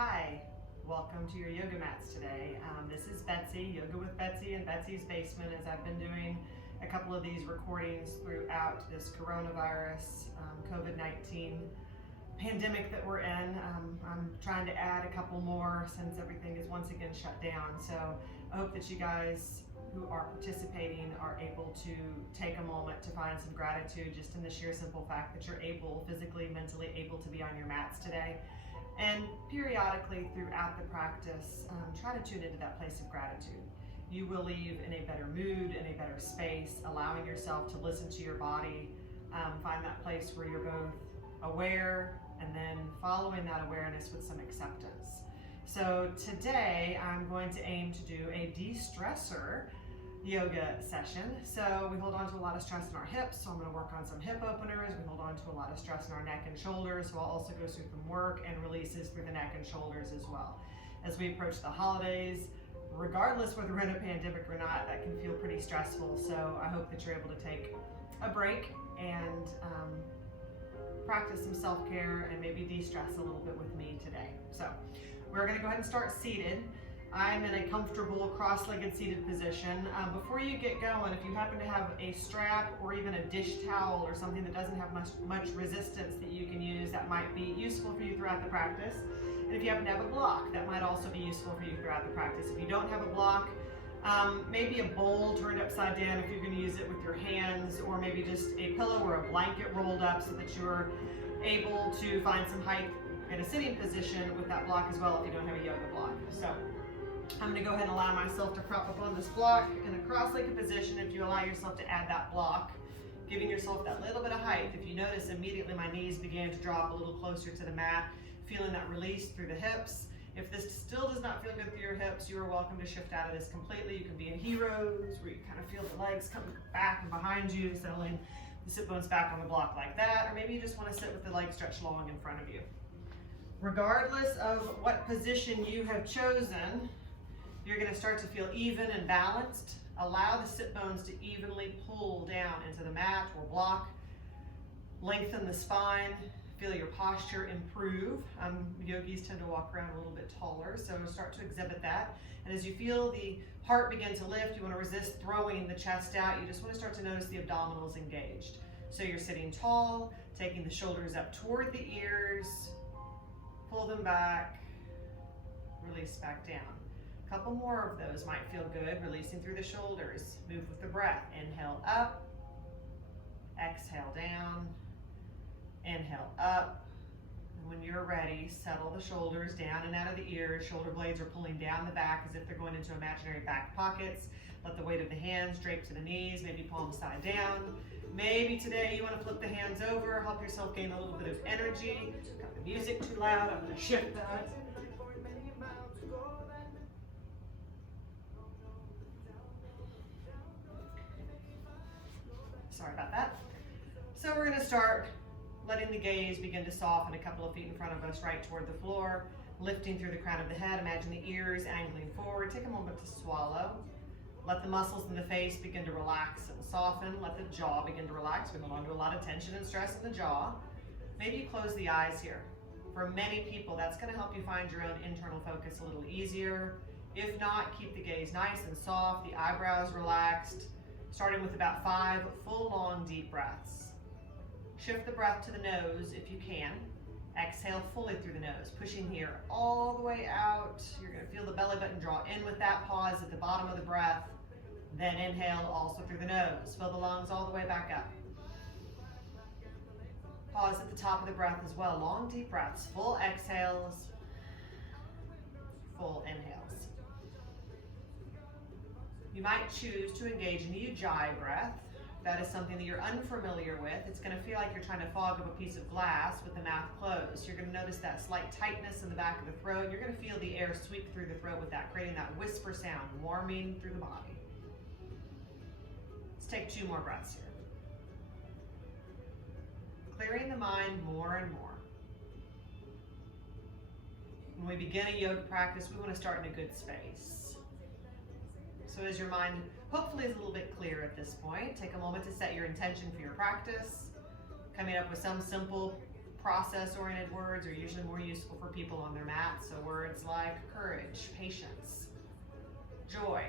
Hi, welcome to your yoga mats today. This is Betsy, Yoga with Betsy in Betsy's basement, as I've been doing a couple of these recordings throughout this coronavirus, COVID-19 pandemic that we're in. I'm trying to add a couple more since everything is once again shut down. So I hope that you guys who are participating are able to take a moment to find some gratitude just in the sheer simple fact that you're able, physically, mentally able to be on your mats today. And periodically throughout the practice, try to tune into that place of gratitude. You will leave in a better mood, in a better space, allowing yourself to listen to your body, find that place where you're both aware and then following that awareness with some acceptance. So today I'm going to aim to do a de-stressor yoga session. So we hold on to a lot of stress in our hips, so I'm going to work on some hip openers. We hold on to a lot of stress in our neck and shoulders, so I'll also go through some work and releases through the neck and shoulders as well. As we approach the holidays, regardless whether we're in a pandemic or not, that can feel pretty stressful. So I hope that you're able to take a break and practice some self-care and maybe de-stress a little bit with me today. So we're going to go ahead and start seated. I'm in a comfortable cross-legged seated position. Before you get going, if you happen to have a strap or even a dish towel or something that doesn't have much resistance that you can use, that might be useful for you throughout the practice. And if you happen to have a block, that might also be useful for you throughout the practice. If you don't have a block, maybe a bowl turned upside down if you're going to use it with your hands, or maybe just a pillow or a blanket rolled up so that you're able to find some height in a sitting position with that block as well if you don't have a yoga block. So I'm going to go ahead and allow myself to prop up on this block in a cross-legged position. If you allow yourself to add that block, giving yourself that little bit of height. If you notice, immediately my knees began to drop a little closer to the mat, feeling that release through the hips. If this still does not feel good through your hips, you are welcome to shift out of this completely. You can be in heroes, where you kind of feel the legs coming back and behind you, settling the sit bones back on the block like that, or maybe you just want to sit with the legs stretched long in front of you. Regardless of what position you have chosen, you're going to start to feel even and balanced. Allow the sit bones to evenly pull down into the mat or block. Lengthen the spine. Feel your posture improve. Yogis tend to walk around a little bit taller, so start to exhibit that. And as you feel the heart begin to lift, you want to resist throwing the chest out. You just want to start to notice the abdominals engaged. So you're sitting tall, taking the shoulders up toward the ears, pull them back, release back down. A couple more of those might feel good, releasing through the shoulders. Move with the breath. Inhale up, exhale down, inhale up. And when you're ready, settle the shoulders down and out of the ears. Shoulder blades are pulling down the back as if they're going into imaginary back pockets. Let the weight of the hands drape to the knees, maybe palms side down. Maybe today you want to flip the hands over, help yourself gain a little bit of energy. Got the music too loud, I'm going to shift that. Sorry about that. So we're going to start letting the gaze begin to soften a couple of feet in front of us, right toward the floor, lifting through the crown of the head. Imagine the ears angling forward. Take a moment to swallow. Let the muscles in the face begin to relax and soften. Let the jaw begin to relax. We hold on to a lot of tension and stress in the jaw. Maybe you close the eyes here. For many people, that's going to help you find your own internal focus a little easier. If not, keep the gaze nice and soft, the eyebrows relaxed, starting with about 5 full, long, deep breaths. Shift the breath to the nose if you can. Exhale fully through the nose, pushing here all the way out. You're going to feel the belly button draw in with that pause at the bottom of the breath. Then inhale also through the nose. Fill the lungs all the way back up. Pause at the top of the breath as well. Long, deep breaths. Full exhales. Full inhales. You might choose to engage in a ujjayi breath. That is something that you're unfamiliar with. It's going to feel like you're trying to fog up a piece of glass with the mouth closed. You're going to notice that slight tightness in the back of the throat. You're going to feel the air sweep through the throat with that, creating that whisper sound, warming through the body. Let's take 2 more breaths here. Clearing the mind more and more. When we begin a yoga practice, we want to start in a good space. So as your mind hopefully is a little bit clear at this point, take a moment to set your intention for your practice, coming up with some simple process-oriented words are usually more useful for people on their mat. So words like courage, patience, joy,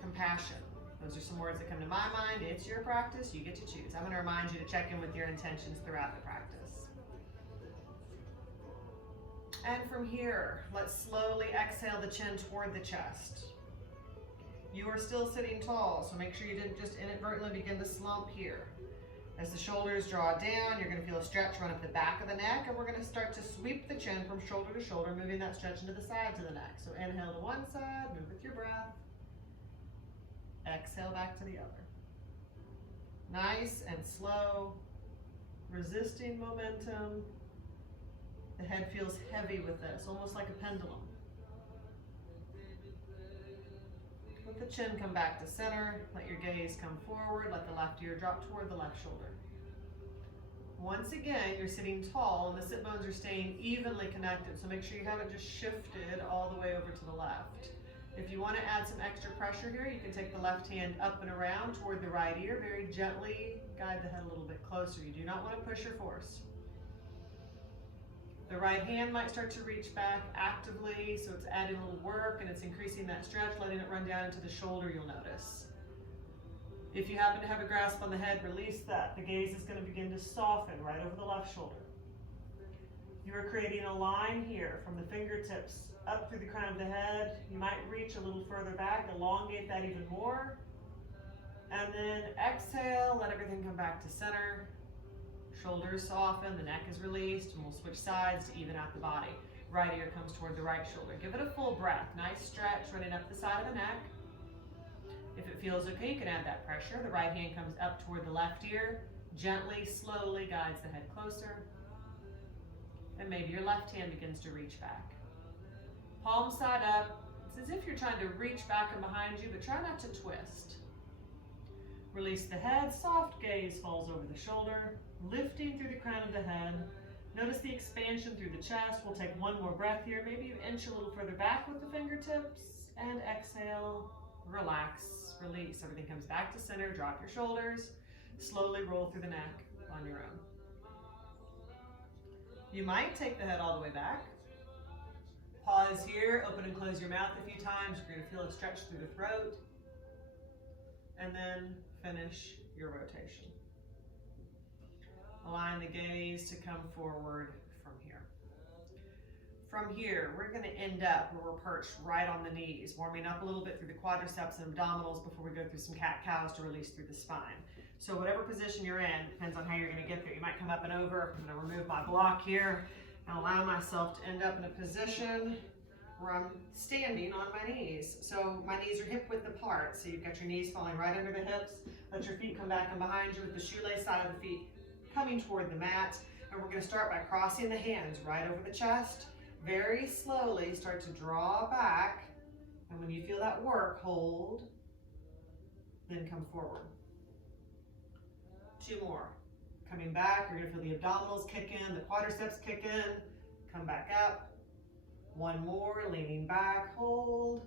compassion. Those are some words that come to my mind. It's your practice. You get to choose. I'm going to remind you to check in with your intentions throughout the practice. And from here, let's slowly exhale the chin toward the chest. You are still sitting tall, so make sure you didn't just inadvertently begin to slump here. As the shoulders draw down, you're going to feel a stretch run up the back of the neck, and we're going to start to sweep the chin from shoulder to shoulder, moving that stretch into the sides of the neck. So inhale to one side, move with your breath. Exhale back to the other. Nice and slow, resisting momentum. The head feels heavy with this, almost like a pendulum. Let the chin come back to center. Let your gaze come forward. Let the left ear drop toward the left shoulder. Once again, you're sitting tall and the sit bones are staying evenly connected, so make sure you haven't just shifted all the way over to the left. If you want to add some extra pressure here, you can take the left hand up and around toward the right ear. Very gently guide the head a little bit closer. You do not want to push or force. The right hand might start to reach back actively, so it's adding a little work and it's increasing that stretch, letting it run down into the shoulder, you'll notice. If you happen to have a grasp on the head, release that. The gaze is going to begin to soften right over the left shoulder. You are creating a line here from the fingertips up through the crown of the head. You might reach a little further back, elongate that even more. And then exhale, let everything come back to center. Shoulders soften, the neck is released, and we'll switch sides to even out the body. Right ear comes toward the right shoulder. Give it a full breath. Nice stretch running up the side of the neck. If it feels okay, you can add that pressure. The right hand comes up toward the left ear. Gently, slowly guides the head closer. And maybe your left hand begins to reach back. Palm side up. It's as if you're trying to reach back and behind you, but try not to twist. Release the head. Soft gaze falls over the shoulder, lifting through the crown of the head. Notice the expansion through the chest. We'll take one more breath here. Maybe you inch a little further back with the fingertips. And exhale, relax, release. Everything comes back to center. Drop your shoulders. Slowly roll through the neck on your own. You might take the head all the way back. Pause here. Open and close your mouth a few times. You're going to feel a stretch through the throat. And then finish your rotation. Allowing the gaze to come forward from here. From here, we're going to end up where we're perched right on the knees, warming up a little bit through the quadriceps and abdominals before we go through some cat-cows to release through the spine. So whatever position you're in, depends on how you're going to get there. You might come up and over. I'm going to remove my block here and allow myself to end up in a position where I'm standing on my knees. So my knees are hip width apart. So you've got your knees falling right under the hips. Let your feet come back and behind you with the shoelace side of the feet coming toward the mat. And we're going to start by crossing the hands right over the chest. Very slowly start to draw back. And when you feel that work, hold, then come forward. 2 more. Coming back, you're going to feel the abdominals kick in, the quadriceps kick in. Come back up. 1 more, leaning back, hold.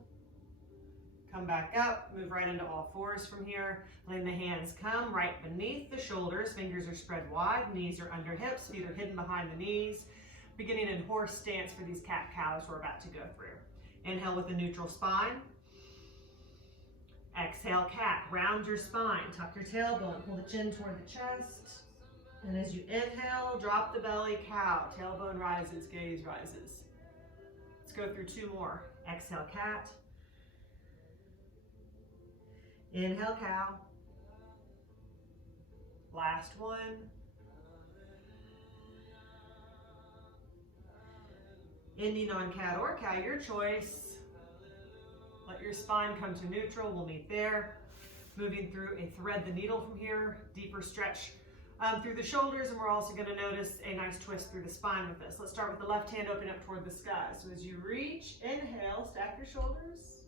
Come back up, move right into all fours from here. Letting the hands come right beneath the shoulders. Fingers are spread wide, knees are under hips, feet are hidden behind the knees. Beginning in horse stance for these cat-cows we're about to go through. Inhale with a neutral spine. Exhale, cat. Round your spine. Tuck your tailbone. Pull the chin toward the chest. And as you inhale, drop the belly, cow. Tailbone rises, gaze rises. Let's go through 2 more. Exhale, cat. Inhale, cow. Last one. Ending on cat or cow, your choice. Let your spine come to neutral. We'll meet there. Moving through a thread the needle from here. Deeper stretch through the shoulders, and we're also going to notice a nice twist through the spine with this. Let's start with the left hand open up toward the sky. So as you reach, inhale, stack your shoulders.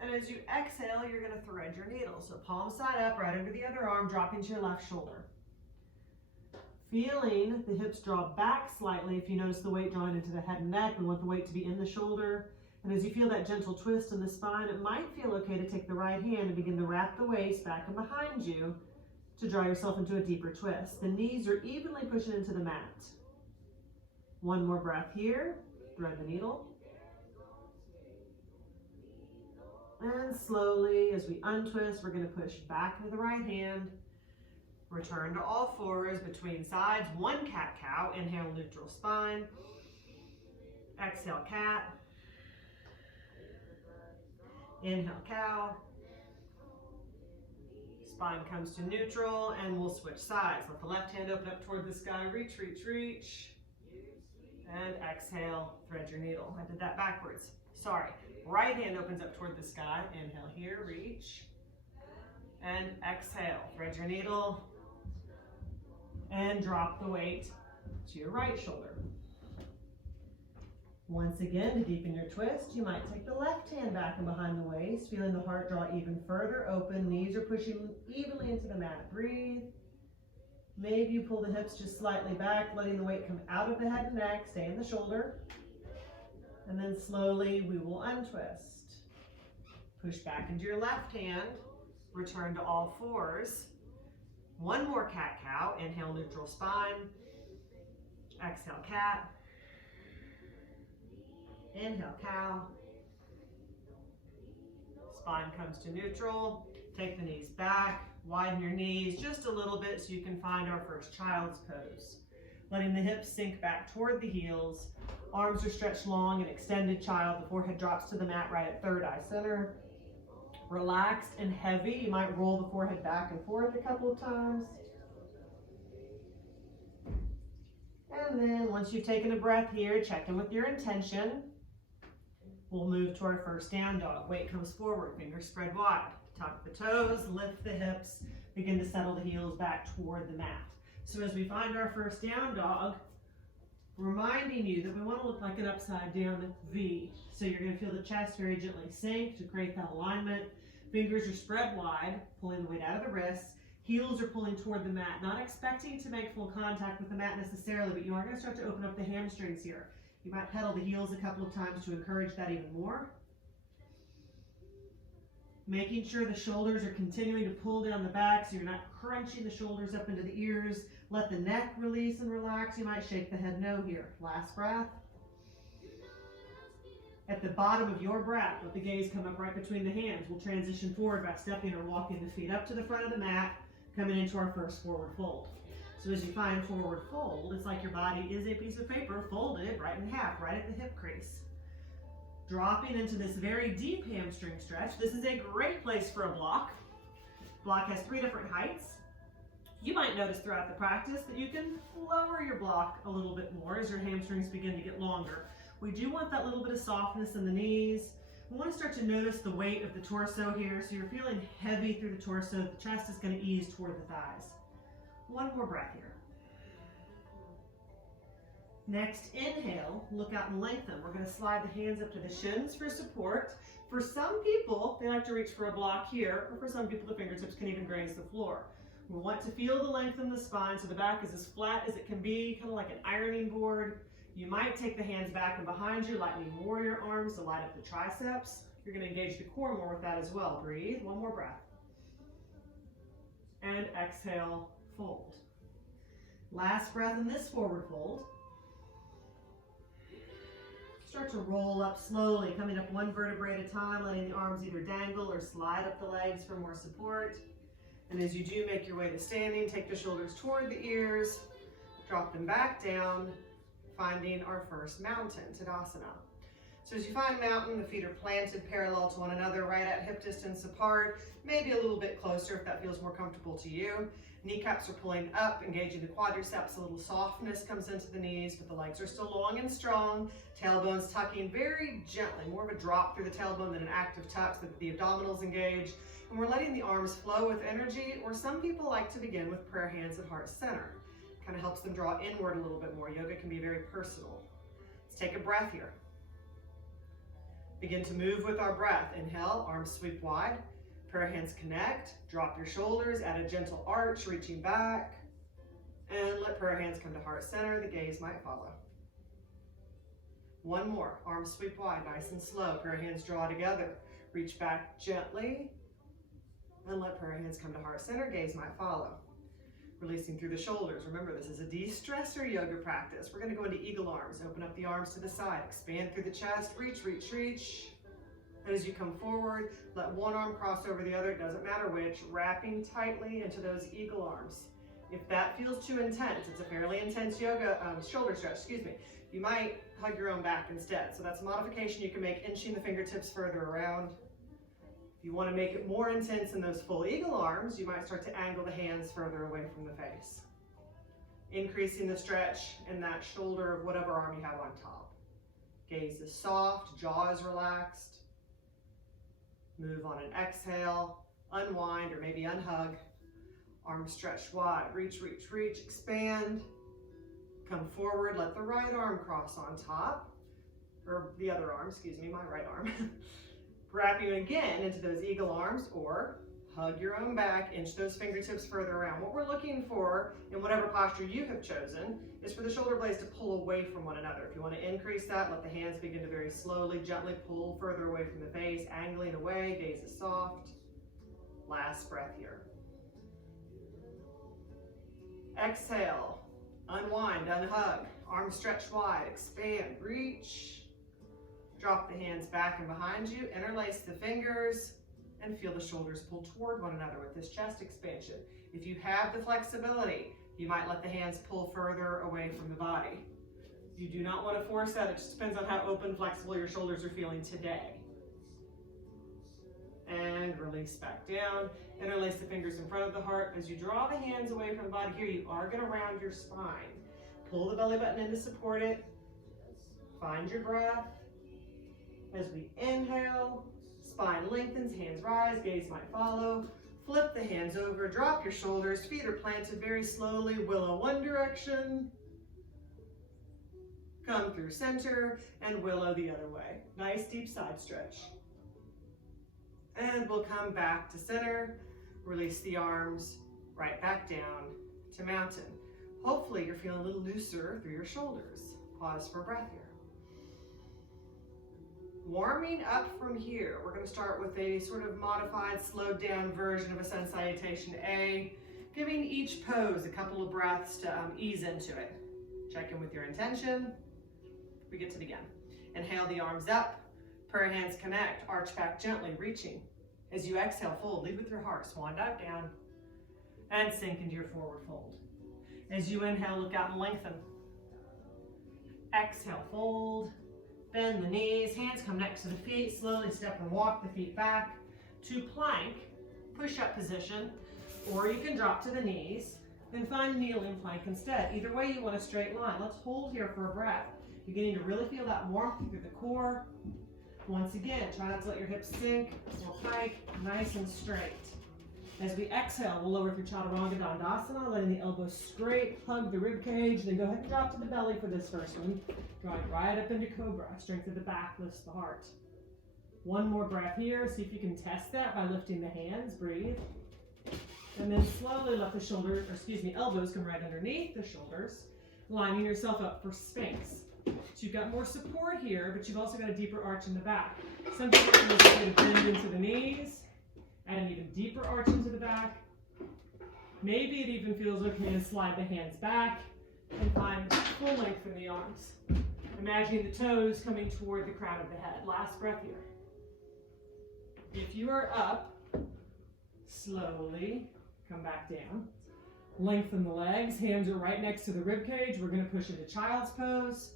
And as you exhale, you're going to thread your needle. So palm side up, right under the other arm, dropping to your left shoulder. Feeling the hips draw back slightly. If you notice the weight drawing into the head and neck, we want the weight to be in the shoulder. And as you feel that gentle twist in the spine, it might feel okay to take the right hand and begin to wrap the waist back and behind you to draw yourself into a deeper twist. The knees are evenly pushing into the mat. One more breath here. Thread the needle. And slowly, as we untwist, we're going to push back into the right hand. Return to all fours between sides. One cat-cow. Inhale, neutral spine. Exhale, cat. Inhale, cow. Spine comes to neutral, and we'll switch sides. Let the left hand open up toward the sky. Reach, reach, reach. And exhale, thread your needle. I did that backwards. Sorry. Right hand opens up toward the sky. Inhale here, reach. And exhale, thread your needle. And drop the weight to your right shoulder. Once again, to deepen your twist, you might take the left hand back and behind the waist, feeling the heart draw even further open. Knees are pushing evenly into the mat. Breathe. Maybe you pull the hips just slightly back, letting the weight come out of the head and neck. Stay in the shoulder. And then slowly we will untwist. Push back into your left hand. Return to all fours. One more cat-cow. Inhale, neutral spine. Exhale, cat. Inhale, cow. Spine comes to neutral. Take the knees back. Widen your knees just a little bit so you can find our first child's pose. Letting the hips sink back toward the heels. Arms are stretched long and extended child. The forehead drops to the mat right at third eye center. Relaxed and heavy. You might roll the forehead back and forth a couple of times. And then once you've taken a breath here, check in with your intention. We'll move to our first down dog. Weight comes forward, fingers spread wide. Tuck the toes, lift the hips, begin to settle the heels back toward the mat. So as we find our first down dog, reminding you that we want to look like an upside down V. So you're going to feel the chest very gently sink to create that alignment. Fingers are spread wide, pulling the weight out of the wrists. Heels are pulling toward the mat, not expecting to make full contact with the mat necessarily, but you are going to start to open up the hamstrings here. You might pedal the heels a couple of times to encourage that even more. Making sure the shoulders are continuing to pull down the back so you're not crunching the shoulders up into the ears. Let the neck release and relax. You might shake the head no here. Last breath. At the bottom of your breath, let the gaze come up right between the hands. We'll transition forward by stepping or walking the feet up to the front of the mat, coming into our first forward fold. So as you find forward fold, it's like your body is a piece of paper folded right in half, right at the hip crease. Dropping into this very deep hamstring stretch. This is a great place for a block. Block has 3 different heights. You might notice throughout the practice that you can lower your block a little bit more as your hamstrings begin to get longer. We do want that little bit of softness in the knees. We want to start to notice the weight of the torso here. So you're feeling heavy through the torso. The chest is going to ease toward the thighs. One more breath here. Next, inhale, look out and lengthen. We're going to slide the hands up to the shins for support. For some people, they like to reach for a block here, or for some people, the fingertips can even graze the floor. We want to feel the length in the spine so the back is as flat as it can be, kind of like an ironing board. You might take the hands back and behind you, lightning warrior arms to light up the triceps. You're going to engage the core more with that as well. Breathe, one more breath. And exhale, fold. Last breath in this forward fold. Start to roll up slowly, coming up one vertebrae at a time, letting the arms either dangle or slide up the legs for more support. And as you do make your way to standing, take the shoulders toward the ears, drop them back down, finding our first mountain, Tadasana. So as you find mountain, the feet are planted parallel to one another, right at hip distance apart, maybe a little bit closer if that feels more comfortable to you. Kneecaps are pulling up, engaging the quadriceps. A little softness comes into the knees, but the legs are still long and strong. Tailbones tucking very gently, more of a drop through the tailbone than an active tuck so that the abdominals engage. And we're letting the arms flow with energy, or some people like to begin with prayer hands at heart center. Kind of helps them draw inward a little bit more. Yoga can be very personal. Let's take a breath here. Begin to move with our breath. Inhale, arms sweep wide. Prayer hands connect. Drop your shoulders, add a gentle arch, reaching back. And let prayer hands come to heart center. The gaze might follow. One more. Arms sweep wide, nice and slow. Prayer hands draw together. Reach back gently. And let prayer hands come to heart center. Gaze might follow. Releasing through the shoulders. Remember, this is a de-stressor yoga practice. We're going to go into eagle arms. Open up the arms to the side. Expand through the chest. Reach, reach, reach. And as you come forward, let one arm cross over the other. It doesn't matter which. Wrapping tightly into those eagle arms. If that feels too intense, it's a fairly intense yoga shoulder stretch, excuse me. You might hug your own back instead. So that's a modification you can make, inching the fingertips further around. If you want to make it more intense in those full eagle arms, you might start to angle the hands further away from the face. Increasing the stretch in that shoulder of whatever arm you have on top. Gaze is soft, jaw is relaxed. Move on an exhale, unwind or maybe unhug. Arms stretched wide, reach, reach, reach, expand. Come forward, let the right arm cross on top, or the other arm, excuse me, my right arm. Wrapping again into those eagle arms, or hug your own back, inch those fingertips further around. What we're looking for in whatever posture you have chosen is for the shoulder blades to pull away from one another. If you want to increase that, let the hands begin to very slowly, gently pull further away from the face, angling away, gaze is soft. Last breath here. Exhale, unwind, unhug, arms stretch wide, expand, reach. Drop the hands back and behind you, interlace the fingers, and feel the shoulders pull toward one another with this chest expansion. If you have the flexibility, you might let the hands pull further away from the body. You do not want to force that. It just depends on how open, flexible your shoulders are feeling today. And release back down. Interlace the fingers in front of the heart. As you draw the hands away from the body here, you are going to round your spine. Pull the belly button in to support it. Find your breath. As we inhale, spine lengthens, hands rise, gaze might follow. Flip the hands over, drop your shoulders, feet are planted very slowly, willow one direction. Come through center and willow the other way. Nice deep side stretch. And we'll come back to center, release the arms, right back down to mountain. Hopefully you're feeling a little looser through your shoulders. Pause for breath here. Warming up from here, we're going to start with a sort of modified, slowed down version of a sun salutation A, giving each pose a couple of breaths to ease into it. Check in with your intention. We get to begin. Inhale the arms up, prayer hands connect, arch back gently, reaching. As you exhale, fold, lead with your heart, swan dive down, and sink into your forward fold. As you inhale, look out and lengthen. Exhale, fold. Bend the knees, hands come next to the feet, slowly step and walk the feet back to plank, push-up position, or you can drop to the knees, then find kneeling plank instead. Either way, you want a straight line. Let's hold here for a breath. Beginning to really feel that warmth through the core. Once again, try not to let your hips sink or plank, nice and straight. As we exhale, we'll lower through Chaturanga Dandasana, letting the elbows straight, hug the rib cage, then go ahead and drop to the belly for this first one. Drawing right up into Cobra, strength of the back, lifts the heart. One more breath here, see if you can test that by lifting the hands, breathe. And then slowly let the elbows come right underneath the shoulders, lining yourself up for Sphinx. So you've got more support here, but you've also got a deeper arch in the back. Some people can okay to bend into the knees, add an even deeper arch into the back. Maybe it even feels okay to slide the hands back and find full length in the arms. Imagining the toes coming toward the crown of the head. Last breath here. If you are up, slowly come back down. Lengthen the legs, hands are right next to the rib cage. We're going to push into child's pose.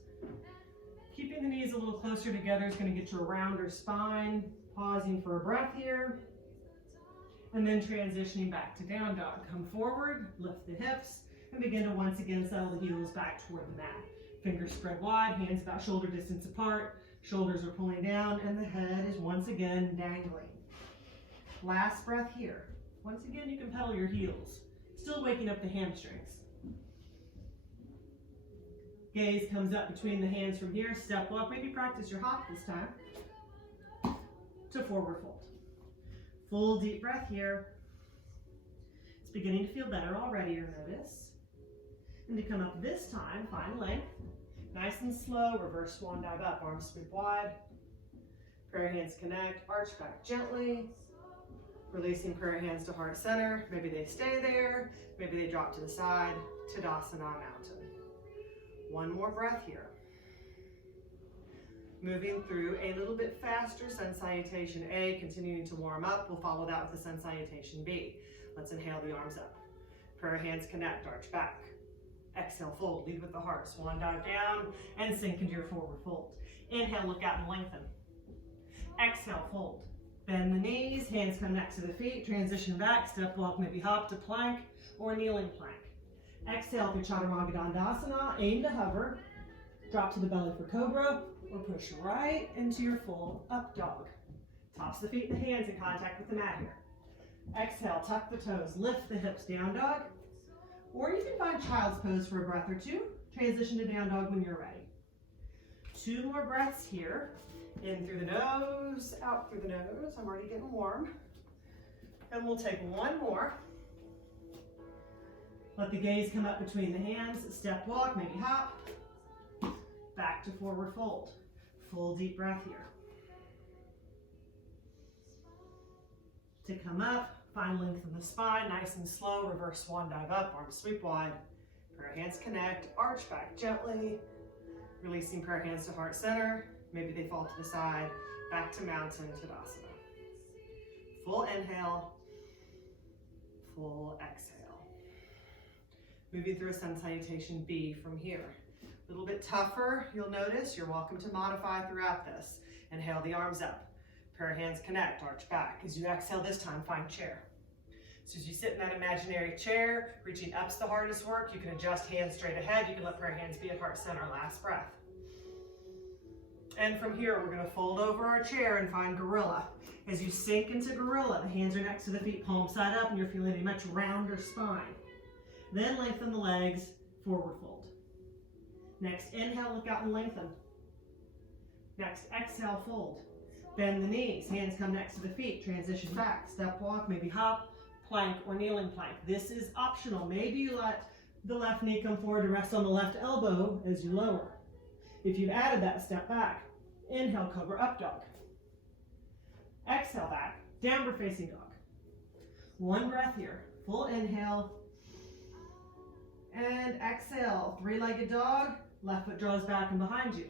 Keeping the knees a little closer together is going to get you a rounder spine. Pausing for a breath here. And then transitioning back to down dog. Come forward, lift the hips, and begin to once again settle the heels back toward the mat. Fingers spread wide, hands about shoulder distance apart. Shoulders are pulling down, and the head is once again dangling. Last breath here. Once again, you can pedal your heels, still waking up the hamstrings. Gaze comes up between the hands from here. Step walk, maybe practice your hop this time. To forward fold. Full deep breath here. It's beginning to feel better already, you'll notice. And to come up this time, find length. Nice and slow, reverse swan dive up, arms sweep wide. Prayer hands connect, arch back gently. Releasing prayer hands to heart center. Maybe they stay there. Maybe they drop to the side. Tadasana Mountain. One more breath here. Moving through a little bit faster, Sun Salutation A, continuing to warm up. We'll follow that with the Sun Salutation B. Let's inhale the arms up. Prayer hands connect, arch back. Exhale, fold, lead with the heart. Swan dive down and sink into your forward fold. Inhale, look out and lengthen. Exhale, fold. Bend the knees, hands come next to the feet, transition back, step walk, maybe hop to plank or kneeling plank. Exhale through Chaturanga Dandasana, aim to hover, drop to the belly for Cobra, or push right into your full up dog. Tops the feet and the hands in contact with the mat here. Exhale, tuck the toes, lift the hips, down dog, or you can find child's pose for a breath or two. Transition to down dog when you're ready. 2 more breaths here. In through the nose, out through the nose. I'm already getting warm. And we'll take 1 more. Let the gaze come up between the hands. Step walk, maybe hop. Back to forward fold. Full deep breath here. To come up, find length in the spine, nice and slow. Reverse swan dive up, arms sweep wide. Prayer hands connect, arch back gently. Releasing prayer hands to heart center. Maybe they fall to the side, back to mountain, Tadasana. Full inhale, full exhale. Moving through a Sun Salutation B from here. A little bit tougher, you'll notice. You're welcome to modify throughout this. Inhale the arms up. Prayer hands connect, arch back. As you exhale this time, find chair. So as you sit in that imaginary chair, reaching up's the hardest work. You can adjust hands straight ahead. You can let prayer hands be at heart center, last breath. And from here, we're going to fold over our chair and find gorilla. As you sink into gorilla, the hands are next to the feet, palm side up, and you're feeling a much rounder spine. Then lengthen the legs, forward fold. Next, inhale, look out and lengthen. Next, exhale, fold. Bend the knees, hands come next to the feet, transition back, step walk, maybe hop, plank, or kneeling plank. This is optional. Maybe you let the left knee come forward to rest on the left elbow as you lower. If you've added that, step back. Inhale, Cobra Up Dog. Exhale back, Downward Facing Dog. 1 breath here. Full inhale. And exhale, 3-legged dog. Left foot draws back and behind you.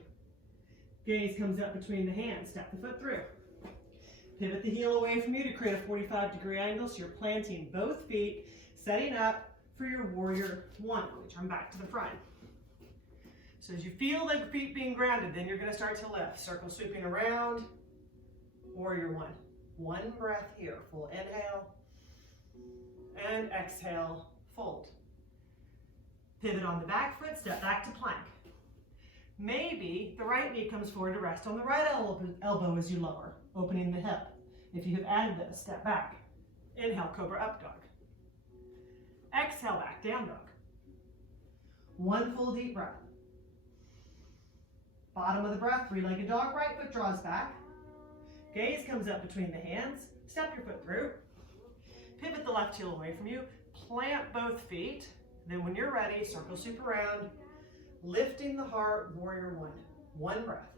Gaze comes up between the hands. Step the foot through. Pivot the heel away from you to create a 45-degree angle. So you're planting both feet, setting up for your Warrior 1. We turn back to the front. So as you feel like your feet being grounded, then you're going to start to lift. Circle sweeping around, Warrior 1. 1 breath here. Full inhale. And exhale, fold. Pivot on the back foot, step back to plank. Maybe the right knee comes forward to rest on the right elbow as you lower, opening the hip. If you have added this, step back. Inhale, Cobra Up Dog. Exhale back, Down Dog. 1 full deep breath. Bottom of the breath, 3-legged dog, right foot draws back. Gaze comes up between the hands, step your foot through. Pivot the left heel away from you, plant both feet. Then when you're ready, circle sweep around, lifting the heart, Warrior 1. 1 breath.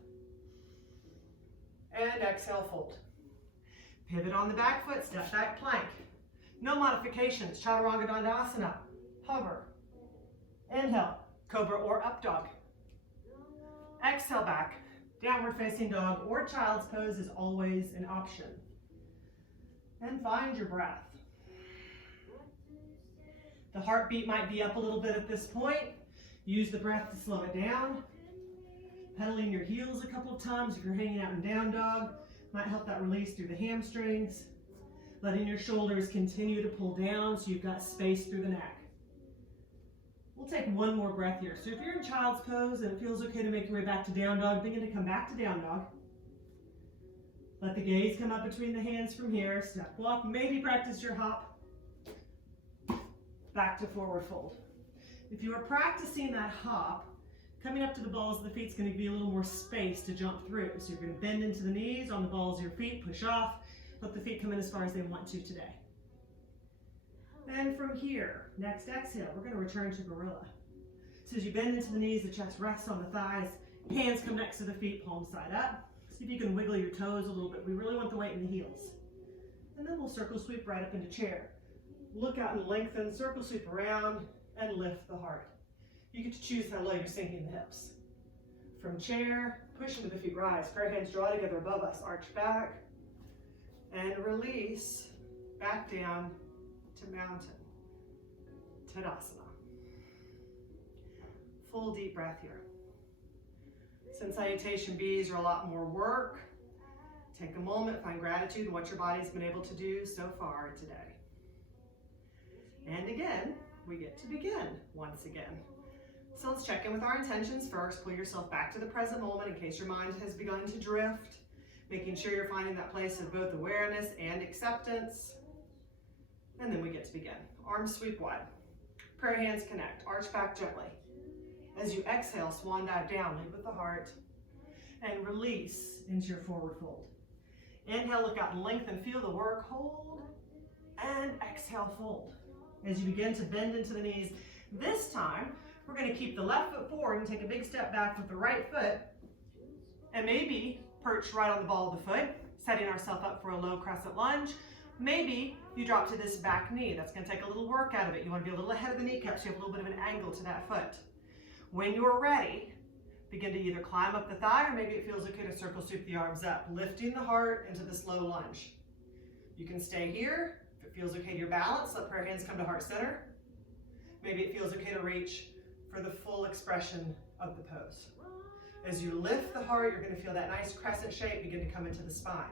And exhale, fold. Pivot on the back foot, step back plank. No modifications, Chaturanga Dandasana. Hover. Inhale, Cobra or Up Dog. Exhale back, Downward Facing Dog or Child's Pose is always an option. And find your breath. The heartbeat might be up a little bit at this point. Use the breath to slow it down. Pedaling your heels a couple of times if you're hanging out in Down Dog might help that release through the hamstrings. Letting your shoulders continue to pull down so you've got space through the neck. We'll take 1 more breath here. So if you're in Child's Pose and it feels okay to make your way back to Down Dog, begin to come back to Down Dog. Let the gaze come up between the hands from here. Step walk, maybe practice your hop. Back to forward fold. If you are practicing that hop, coming up to the balls of the feet is going to be a little more space to jump through. So you're going to bend into the knees on the balls of your feet, push off, let the feet come in as far as they want to today. And from here, next exhale, we're going to return to gorilla. So as you bend into the knees, the chest rests on the thighs, hands come next to the feet, palm side up. See if you can wiggle your toes a little bit. We really want the weight in the heels. And then we'll circle sweep right up into chair. Look out and lengthen, circle sweep around, and lift the heart. You get to choose how low you're sinking the hips. From chair, push into the feet, rise. Prayer hands draw together above us, arch back, and release back down to mountain. Tadasana. Full deep breath here. Since salutation bees are a lot more work, take a moment, find gratitude in what your body's been able to do so far today. And again, we get to begin once again. So let's check in with our intentions first. Pull yourself back to the present moment in case your mind has begun to drift, making sure you're finding that place of both awareness and acceptance. And then we get to begin. Arms sweep wide. Prayer hands connect. Arch back gently. As you exhale, swan dive down, lead with the heart, and release into your forward fold. Inhale, look out and lengthen, feel the work, hold, and exhale, fold. As you begin to bend into the knees, this time, we're going to keep the left foot forward and take a big step back with the right foot, and maybe perch right on the ball of the foot, setting ourselves up for a low crescent lunge. Maybe you drop to this back knee. That's going to take a little work out of it. You want to be a little ahead of the kneecaps, so you have a little bit of an angle to that foot. When you're ready, begin to either climb up the thigh, or maybe it feels okay to circle sweep the arms up, lifting the heart into the slow lunge. You can stay here. If it feels okay to your balance, let prayer hands come to heart center. Maybe it feels okay to reach for the full expression of the pose. As you lift the heart, you're going to feel that nice crescent shape begin to come into the spine.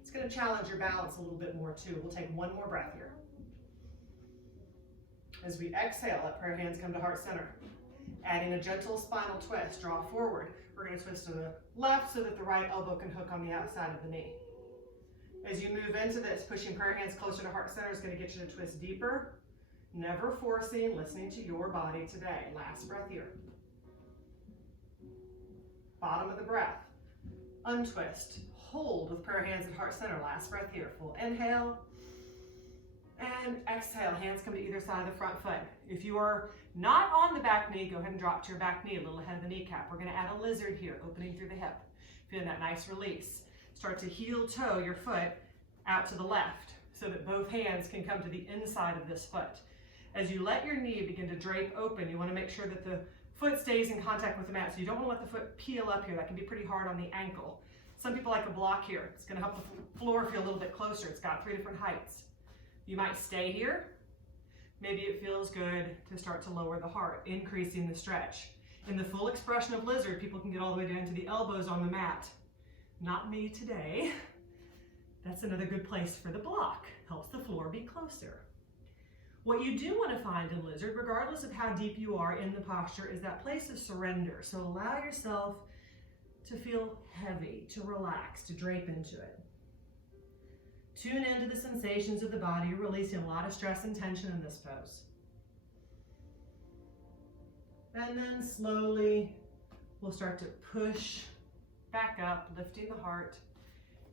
It's going to challenge your balance a little bit more too. We'll take one more breath here. As we exhale, let prayer hands come to heart center. Adding a gentle spinal twist, draw forward. We're going to twist to the left so that the right elbow can hook on the outside of the knee. As you move into this, pushing prayer hands closer to heart center is going to get you to twist deeper. Never forcing, listening to your body today. Last breath here. Bottom of the breath. Untwist. Hold with prayer hands at heart center. Last breath here. Full inhale. And exhale. Hands come to either side of the front foot. If you are not on the back knee, go ahead and drop to your back knee a little ahead of the kneecap. We're going to add a lizard here, opening through the hip. Feeling that nice release. Start to heel toe your foot out to the left so that both hands can come to the inside of this foot. As you let your knee begin to drape open, you want to make sure that the foot stays in contact with the mat. So you don't want to let the foot peel up here. That can be pretty hard on the ankle. Some people like a block here. It's going to help the floor feel a little bit closer. It's got 3 different heights. You might stay here. Maybe it feels good to start to lower the heart, increasing the stretch. In the full expression of lizard, people can get all the way down to the elbows on the mat. Not me today. That's another good place for the block. Helps the floor be closer. What you do want to find in lizard, regardless of how deep you are in the posture, is that place of surrender. So allow yourself to feel heavy, to relax, to drape into it. Tune into the sensations of the body. You're releasing a lot of stress and tension in this pose. And then slowly, we'll start to push back up, lifting the heart.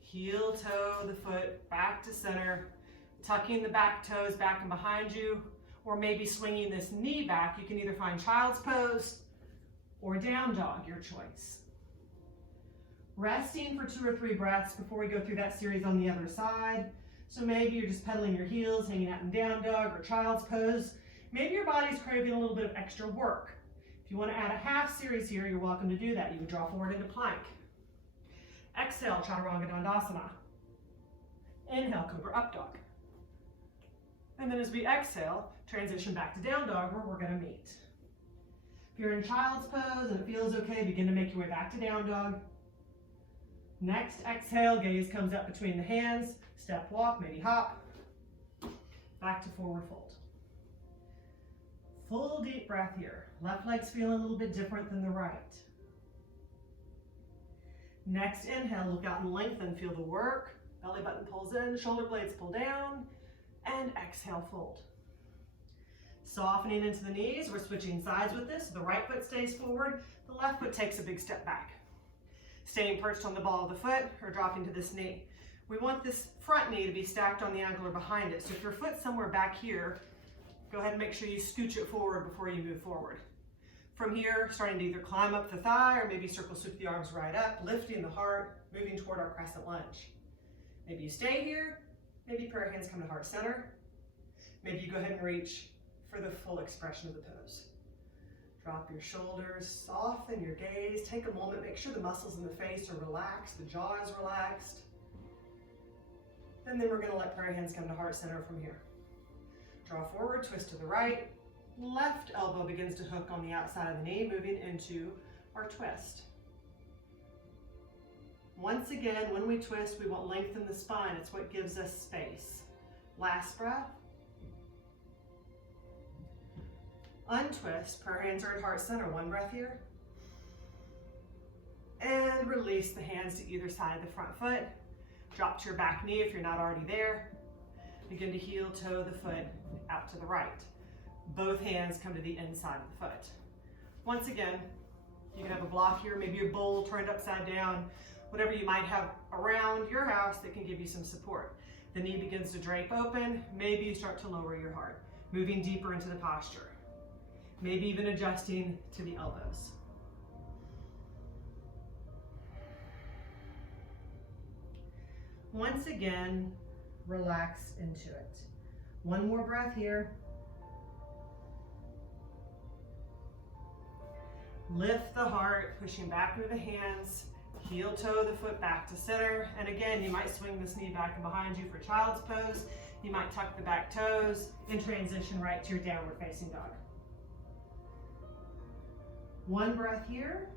Heel toe the foot back to center, tucking the back toes back and behind you, or maybe swinging this knee back. You can either find child's pose or down dog, your choice. Resting for 2 or 3 breaths before we go through that series on the other side. So maybe you're just pedaling your heels, hanging out in down dog or child's pose. Maybe your body's craving a little bit of extra work. If you want to add a half series here, you're welcome to do that. You would draw forward into plank. Exhale, Chaturanga Dandasana. Inhale, Cobra Up Dog. And then as we exhale, transition back to down dog where we're going to meet. If you're in child's pose and it feels okay, begin to make your way back to down dog. Next exhale, gaze comes up between the hands, step walk, maybe hop, back to forward fold. Full deep breath here. Left leg's feeling a little bit different than the right. Next inhale, look out and lengthen, feel the work. Belly button pulls in, shoulder blades pull down, and exhale, fold. Softening into the knees, we're switching sides with this. The right foot stays forward, the left foot takes a big step back. Staying perched on the ball of the foot or dropping to this knee. We want this front knee to be stacked on the ankle or behind it. So if your foot's somewhere back here, go ahead and make sure you scooch it forward before you move forward. From here, starting to either climb up the thigh or maybe circle sweep the arms right up, lifting the heart, moving toward our crescent lunge. Maybe you stay here, Maybe prayer hands come to heart center. Maybe you go ahead and reach for the full expression of the pose. Drop your shoulders, soften your gaze, take a moment, make sure the muscles in the face are relaxed, the jaw is relaxed. And then we're going to let prayer hands come to heart center from here. Draw forward, twist to the right. Left elbow begins to hook on the outside of the knee, moving into our twist. Once again, when we twist, we want length in the spine. It's what gives us space. Last breath. Untwist, prayer hands are at heart center. One breath here. And release the hands to either side of the front foot. Drop to your back knee if you're not already there. Begin to heel toe the foot out to the right. Both hands come to the inside of the foot. Once again, you can have a block here, maybe a bowl turned upside down, whatever you might have around your house that can give you some support. The knee begins to drape open. Maybe you start to lower your heart, moving deeper into the posture. Maybe even adjusting to the elbows. Once again, relax into it. One more breath here. Lift the heart, pushing back into the hands. Heel toe the foot back to center. And again, you might swing this knee back and behind you for child's pose. You might tuck the back toes and transition right to your downward facing dog. One breath here.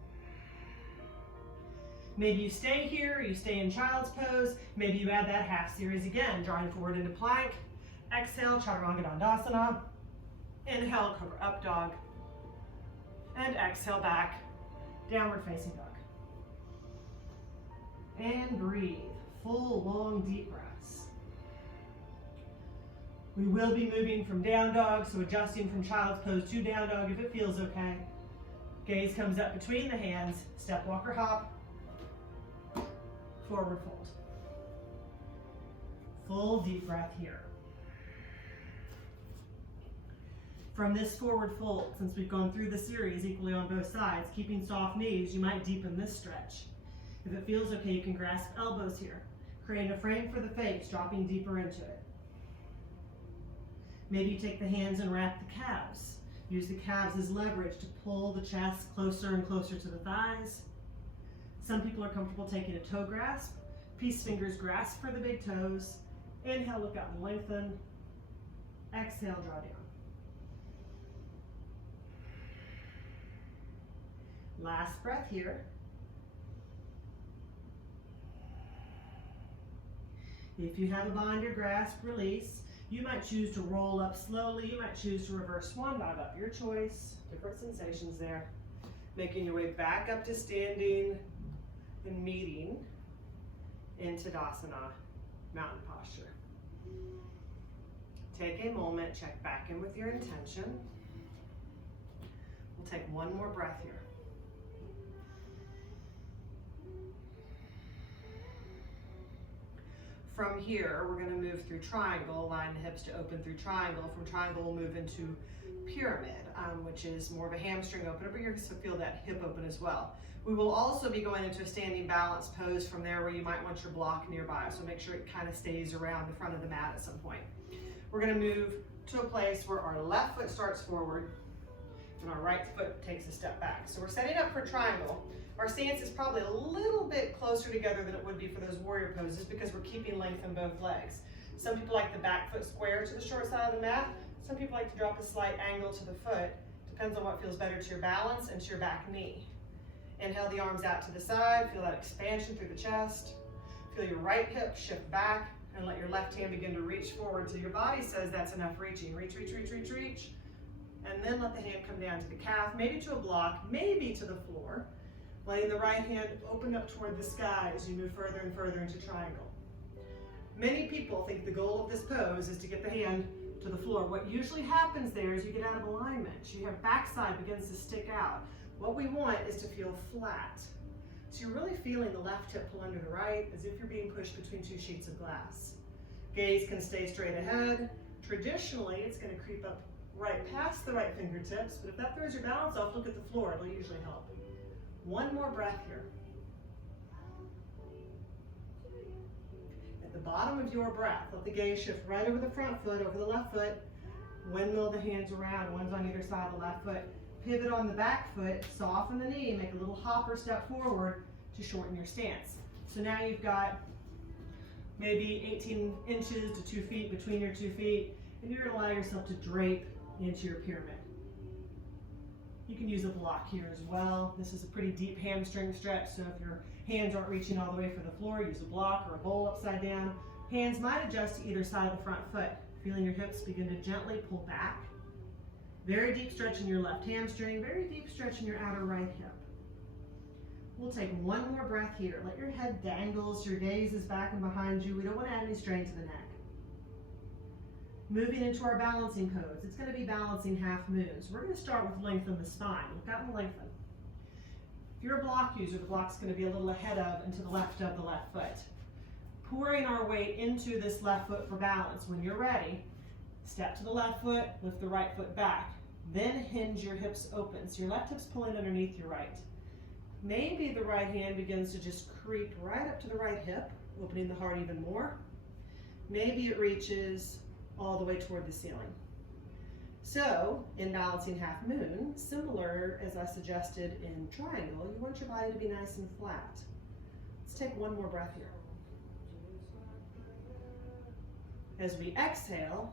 Maybe you stay here, or you stay in child's pose. Maybe you add that half series again, drawing forward into plank. Exhale, chaturanga dandasana. Inhale, cobra up dog. And exhale back, downward facing dog. And breathe, full, long, deep breaths. We will be moving from down dog, so adjusting from child's pose to down dog if it feels okay. Gaze comes up between the hands, step, walk, or hop. Forward fold. Full deep breath here. From this forward fold, since we've gone through the series equally on both sides, keeping soft knees, you might deepen this stretch. If it feels okay, you can grasp elbows here. Create a frame for the face, dropping deeper into it. Maybe you take the hands and wrap the calves. Use the calves as leverage to pull the chest closer and closer to the thighs. Some people are comfortable taking a toe grasp. Peace fingers grasp for the big toes. Inhale, look out and lengthen. Exhale, draw down. Last breath here. If you have a bind or grasp, release. You might choose to roll up slowly. You might choose to reverse swan dive up. Your choice. Different sensations there. Making your way back up to standing and meeting in Tadasana, mountain posture. Take a moment, check back in with your intention. We'll take one more breath here. From here, we're going to move through triangle, line the hips to open through triangle. From triangle, we'll move into pyramid, which is more of a hamstring opener, but you're going to feel that hip open as well. We will also be going into a standing balance pose from there where you might want your block nearby, so make sure it kind of stays around the front of the mat at some point. We're going to move to a place where our left foot starts forward and our right foot takes a step back. So we're setting up for triangle. Our stance is probably a little bit closer together than it would be for those warrior poses because we're keeping length in both legs. Some people like the back foot square to the short side of the mat. Some people like to drop a slight angle to the foot. Depends on what feels better to your balance and to your back knee. Inhale the arms out to the side. Feel that expansion through the chest. Feel your right hip shift back and let your left hand begin to reach forward till your body says that's enough reaching. Reach, reach, reach, reach, reach. And then let the hand come down to the calf, maybe to a block, maybe to the floor. Letting the right hand open up toward the sky as you move further and further into triangle. Many people think the goal of this pose is to get the hand to the floor. What usually happens there is you get out of alignment. Your backside begins to stick out. What we want is to feel flat. So you're really feeling the left hip pull under the right as if you're being pushed between two sheets of glass. Gaze can stay straight ahead. Traditionally, it's going to creep up right past the right fingertips, but if that throws your balance off, look at the floor. It'll usually help. One more breath here. At the bottom of your breath. Let the gaze shift right over the front foot, over the left foot. Windmill the hands around, one's on either side of the left foot. Pivot on the back foot, soften the knee, make a little hop or step forward to shorten your stance. So now you've got maybe 18 inches to 2 feet between your 2 feet, and you're gonna allow yourself to drape into your pyramid. You can use a block here as well. This is a pretty deep hamstring stretch, so if your hands aren't reaching all the way for the floor, use a block or a bowl upside down. Hands might adjust to either side of the front foot. Feeling your hips begin to gently pull back. Very deep stretch in your left hamstring, very deep stretch in your outer right hip. We'll take one more breath here. Let your head dangle so your gaze is back and behind you. We don't want to add any strain to the neck. Moving into our balancing pose. It's going to be balancing half moons. We're going to start with lengthen the spine. Look out and lengthen. If you're a block user, the block's going to be a little ahead of and to the left of the left foot. Pouring our weight into this left foot for balance. When you're ready, step to the left foot, lift the right foot back. Then hinge your hips open. So your left hip's pulling underneath your right. Maybe the right hand begins to just creep right up to the right hip, opening the heart even more. Maybe it reaches all the way toward the ceiling. So, in balancing half moon, similar as I suggested in triangle, you want your body to be nice and flat. Let's take one more breath here. As we exhale,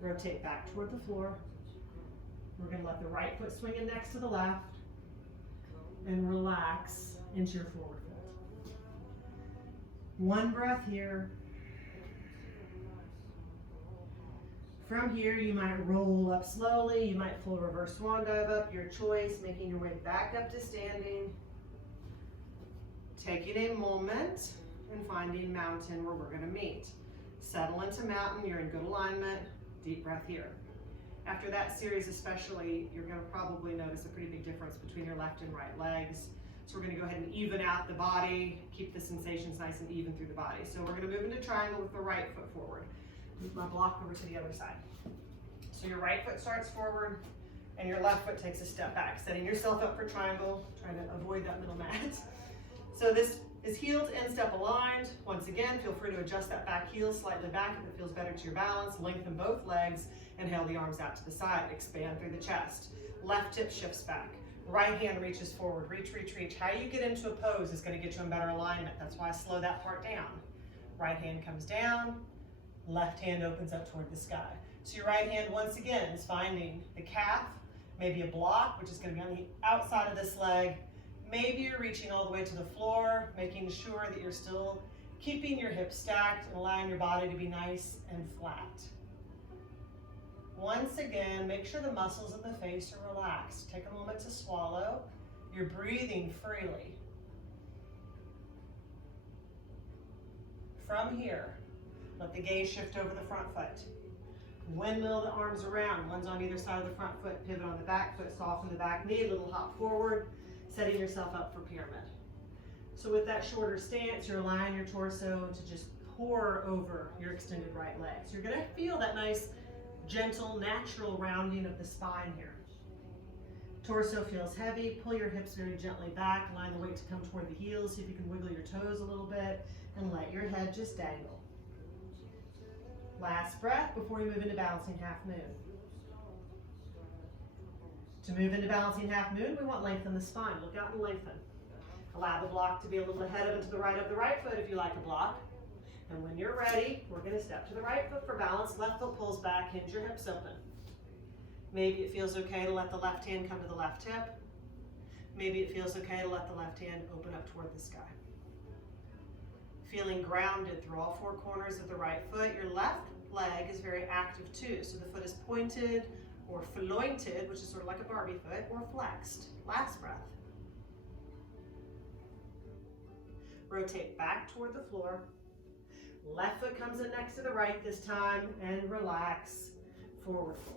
rotate back toward the floor. We're going to let the right foot swing in next to the left and relax into your forward fold. One breath here. From here, you might roll up slowly. You might full reverse swan dive up, your choice, making your way back up to standing. Taking a moment and finding mountain where we're going to meet. Settle into mountain, you're in good alignment. Deep breath here. After that series especially, you're going to probably notice a pretty big difference between your left and right legs. So we're going to go ahead and even out the body, keep the sensations nice and even through the body. So we're going to move into triangle with the right foot forward. Move my block over to the other side. So your right foot starts forward and your left foot takes a step back, setting yourself up for triangle, trying to avoid that middle mat. So this is heel to instep aligned. Once again, feel free to adjust that back heel slightly back if it feels better to your balance. Lengthen both legs. Inhale the arms out to the side. Expand through the chest. Left hip shifts back. Right hand reaches forward. Reach, reach, reach. How you get into a pose is going to get you in better alignment. That's why I slow that part down. Right hand comes down. Left hand opens up toward the sky. So your right hand, once again, is finding the calf, maybe a block, which is going to be on the outside of this leg. Maybe you're reaching all the way to the floor, making sure that you're still keeping your hips stacked and allowing your body to be nice and flat. Once again, make sure the muscles of the face are relaxed. Take a moment to swallow. You're breathing freely. From here, let the gaze shift over the front foot. Windmill the arms around. One's on either side of the front foot. Pivot on the back foot. Soften the back knee. Little hop forward. Setting yourself up for pyramid. So with that shorter stance, you're allowing your torso to just pour over your extended right leg. So you're going to feel that nice, gentle, natural rounding of the spine here. Torso feels heavy. Pull your hips very gently back. Allow the weight to come toward the heels. See if you can wiggle your toes a little bit and let your head just dangle. Last breath before you move into balancing half moon. To move into balancing half moon, we want lengthen the spine. Look out and lengthen. Allow the block to be a little ahead of and to the right of the right foot if you like a block. And when you're ready, we're going to step to the right foot for balance. Left foot pulls back, hinge your hips open. Maybe it feels okay to let the left hand come to the left hip. Maybe it feels okay to let the left hand open up toward the sky. Feeling grounded through all four corners of the right foot. Your left leg is very active too. So the foot is pointed or flointed, which is sort of like a Barbie foot, or flexed. Last breath. Rotate back toward the floor. Left foot comes in next to the right this time and relax. Forward fold.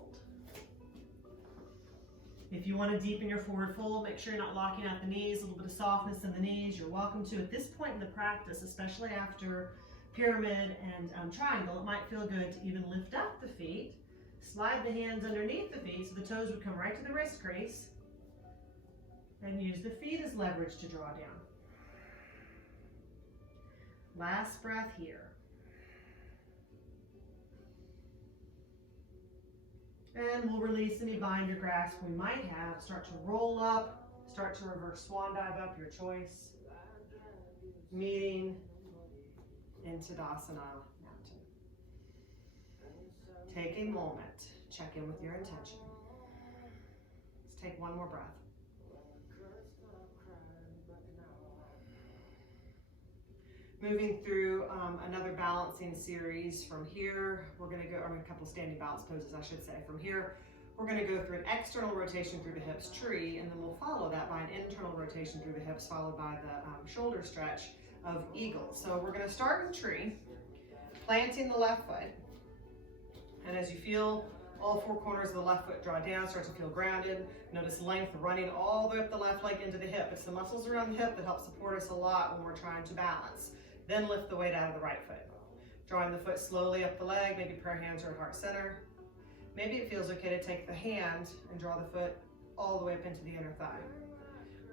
If you want to deepen your forward fold, make sure you're not locking out the knees, a little bit of softness in the knees. You're welcome to. At this point in the practice, especially after pyramid and triangle, it might feel good to even lift up the feet, slide the hands underneath the feet so the toes would come right to the wrist crease, and use the feet as leverage to draw down. Last breath here. And we'll release any bind or grasp we might have. Start to roll up, start to reverse swan dive up, your choice. Meeting in Tadasana Mountain. Take a moment, check in with your intention. Let's take one more breath. Moving through another balancing series from here, we're going to go, or a couple standing balance poses, I should say. From here, we're going to go through an external rotation through the hips, tree, and then we'll follow that by an internal rotation through the hips, followed by the shoulder stretch of eagle. So we're going to start with tree, planting the left foot. And as you feel all four corners of the left foot draw down, start to feel grounded. Notice length running all the way up the left leg into the hip. It's the muscles around the hip that help support us a lot when we're trying to balance. Then lift the weight out of the right foot. Drawing the foot slowly up the leg, maybe prayer hands are at heart center. Maybe it feels okay to take the hand and draw the foot all the way up into the inner thigh.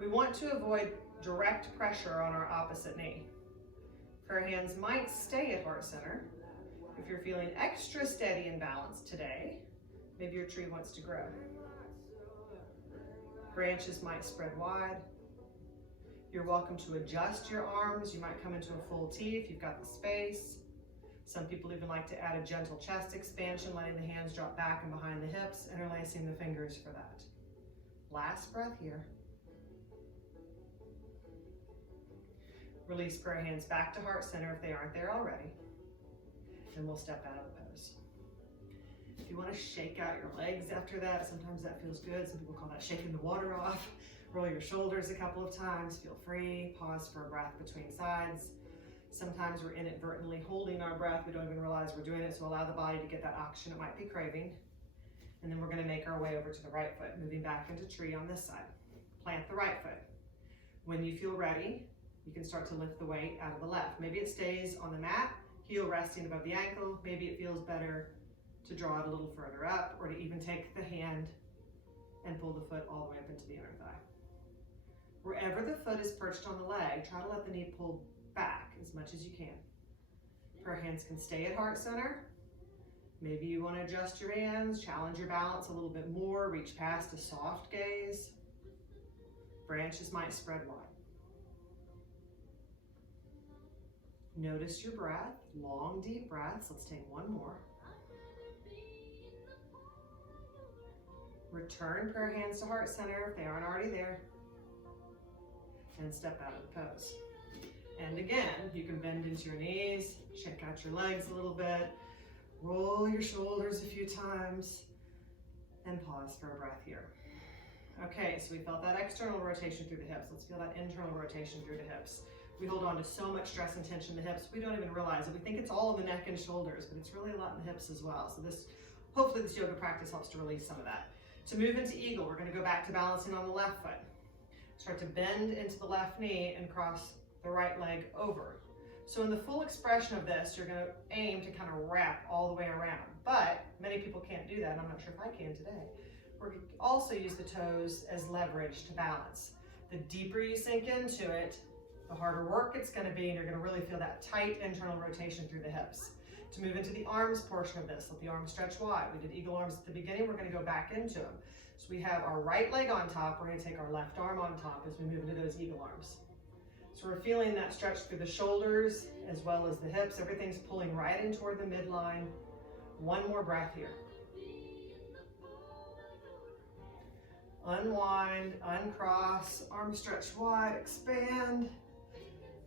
We want to avoid direct pressure on our opposite knee. Prayer hands might stay at heart center. If you're feeling extra steady and balanced today, maybe your tree wants to grow. Branches might spread wide. You're welcome to adjust your arms. You might come into a full T if you've got the space. Some people even like to add a gentle chest expansion, letting the hands drop back and behind the hips, interlacing the fingers for that. Last breath here. Release prayer hands back to heart center if they aren't there already. And we'll step out of the pose. If you want to shake out your legs after that, sometimes that feels good. Some people call that shaking the water off. Roll your shoulders a couple of times, feel free, pause for a breath between sides. Sometimes we're inadvertently holding our breath, we don't even realize we're doing it, so allow the body to get that oxygen it might be craving. And then we're going to make our way over to the right foot, moving back into tree on this side. Plant the right foot. When you feel ready, you can start to lift the weight out of the left. Maybe it stays on the mat, heel resting above the ankle. Maybe it feels better to draw it a little further up, or to even take the hand and pull the foot all the way up into the inner thigh. Wherever the foot is perched on the leg, try to let the knee pull back as much as you can. Prayer hands can stay at heart center. Maybe you want to adjust your hands, challenge your balance a little bit more, reach past a soft gaze. Branches might spread wide. Notice your breath, long, deep breaths. Let's take one more. Return prayer hands to heart center if they aren't already there. And step out of the pose. And again, you can bend into your knees, check out your legs a little bit, roll your shoulders a few times, and pause for a breath here. Okay, so we felt that external rotation through the hips. Let's feel that internal rotation through the hips. We hold on to so much stress and tension in the hips, we don't even realize it. We think it's all in the neck and shoulders, but it's really a lot in the hips as well. So hopefully this yoga practice helps to release some of that. To move into eagle, we're gonna go back to balancing on the left foot. Start to bend into the left knee and cross the right leg over. So in the full expression of this, you're going to aim to kind of wrap all the way around. But many people can't do that, and I'm not sure if I can today. We're going to also use the toes as leverage to balance. The deeper you sink into it, the harder work it's going to be, and you're going to really feel that tight internal rotation through the hips. To move into the arms portion of this, let the arms stretch wide. We did eagle arms at the beginning, we're going to go back into them. So we have our right leg on top, we're going to take our left arm on top as we move into those eagle arms. So we're feeling that stretch through the shoulders as well as the hips. Everything's pulling right in toward the midline. One more breath here. Unwind, uncross, arms stretch wide, expand,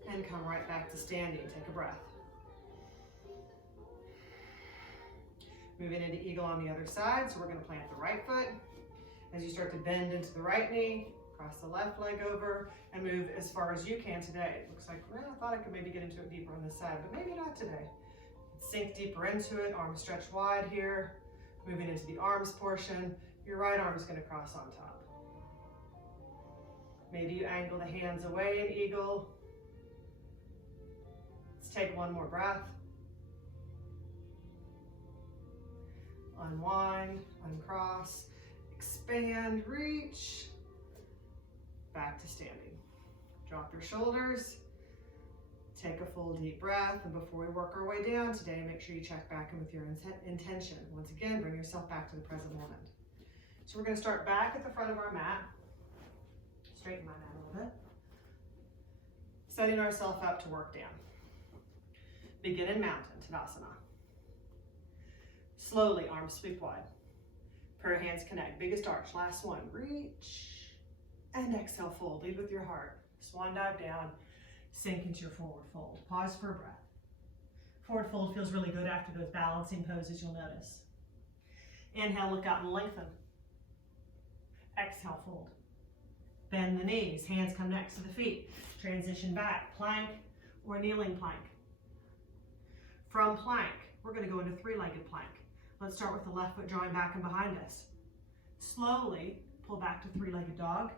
and come right back to standing. Take a breath. Moving into eagle on the other side, so we're going to plant the right foot. As you start to bend into the right knee, cross the left leg over, and move as far as you can today. It looks like, well, I thought I could maybe get into it deeper on this side, but maybe not today. Sink deeper into it, arms stretch wide here. Moving into the arms portion, your right arm is going to cross on top. Maybe you angle the hands away in eagle. Let's take one more breath. Unwind, uncross, expand, reach, back to standing. Drop your shoulders, Take a full deep breath, and before we work our way down today, make sure you check back in with your intention. Once again, bring yourself back to the present moment. So we're going to start back at the front of our mat. Straighten my mat a little bit. Setting ourselves up to work down. Begin in mountain, Tadasana. Slowly, arms sweep wide. Prayer hands connect, biggest arch, last one. Reach, and exhale, fold. Lead with your heart. Swan dive down, sink into your forward fold. Pause for a breath. Forward fold feels really good after those balancing poses, you'll notice. Inhale, look out and lengthen. Exhale, fold. Bend the knees, hands come next to the feet. Transition back, plank or kneeling plank. From plank, we're going to go into three-legged plank. Let's start with the left foot drawing back and behind us. Slowly pull back to three-legged dog.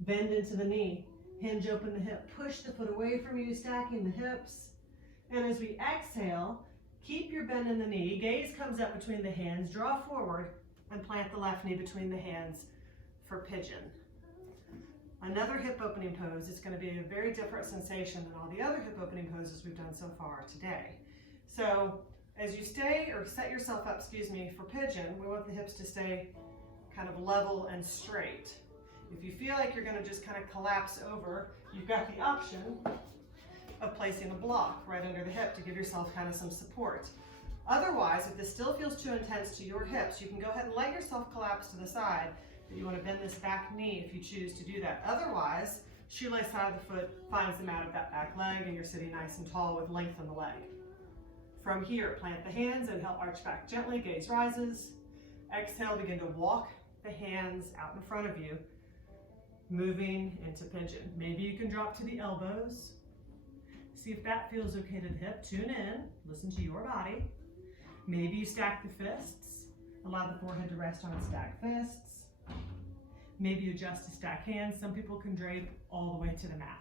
Bend into the knee, hinge open the hip, push the foot away from you, stacking the hips. And as we exhale, keep your bend in the knee, gaze comes up between the hands, draw forward, and plant the left knee between the hands for pigeon. Another hip opening pose. It's going to be a very different sensation than all the other hip opening poses we've done so far today. So as you set yourself up, for pigeon, we want the hips to stay kind of level and straight. If you feel like you're going to just kind of collapse over, you've got the option of placing a block right under the hip to give yourself kind of some support. Otherwise, if this still feels too intense to your hips, you can go ahead and let yourself collapse to the side. But you want to bend this back knee if you choose to do that. Otherwise, shoelace side of the foot finds the mat of that back leg, and you're sitting nice and tall with length in the leg. From here, plant the hands, inhale, arch back gently, gaze rises. Exhale, begin to walk the hands out in front of you, moving into pigeon. Maybe you can drop to the elbows. See if that feels okay to the hip. Tune in, listen to your body. Maybe you stack the fists. Allow the forehead to rest on stacked fists. Maybe you adjust to stack hands. Some people can drape all the way to the mat.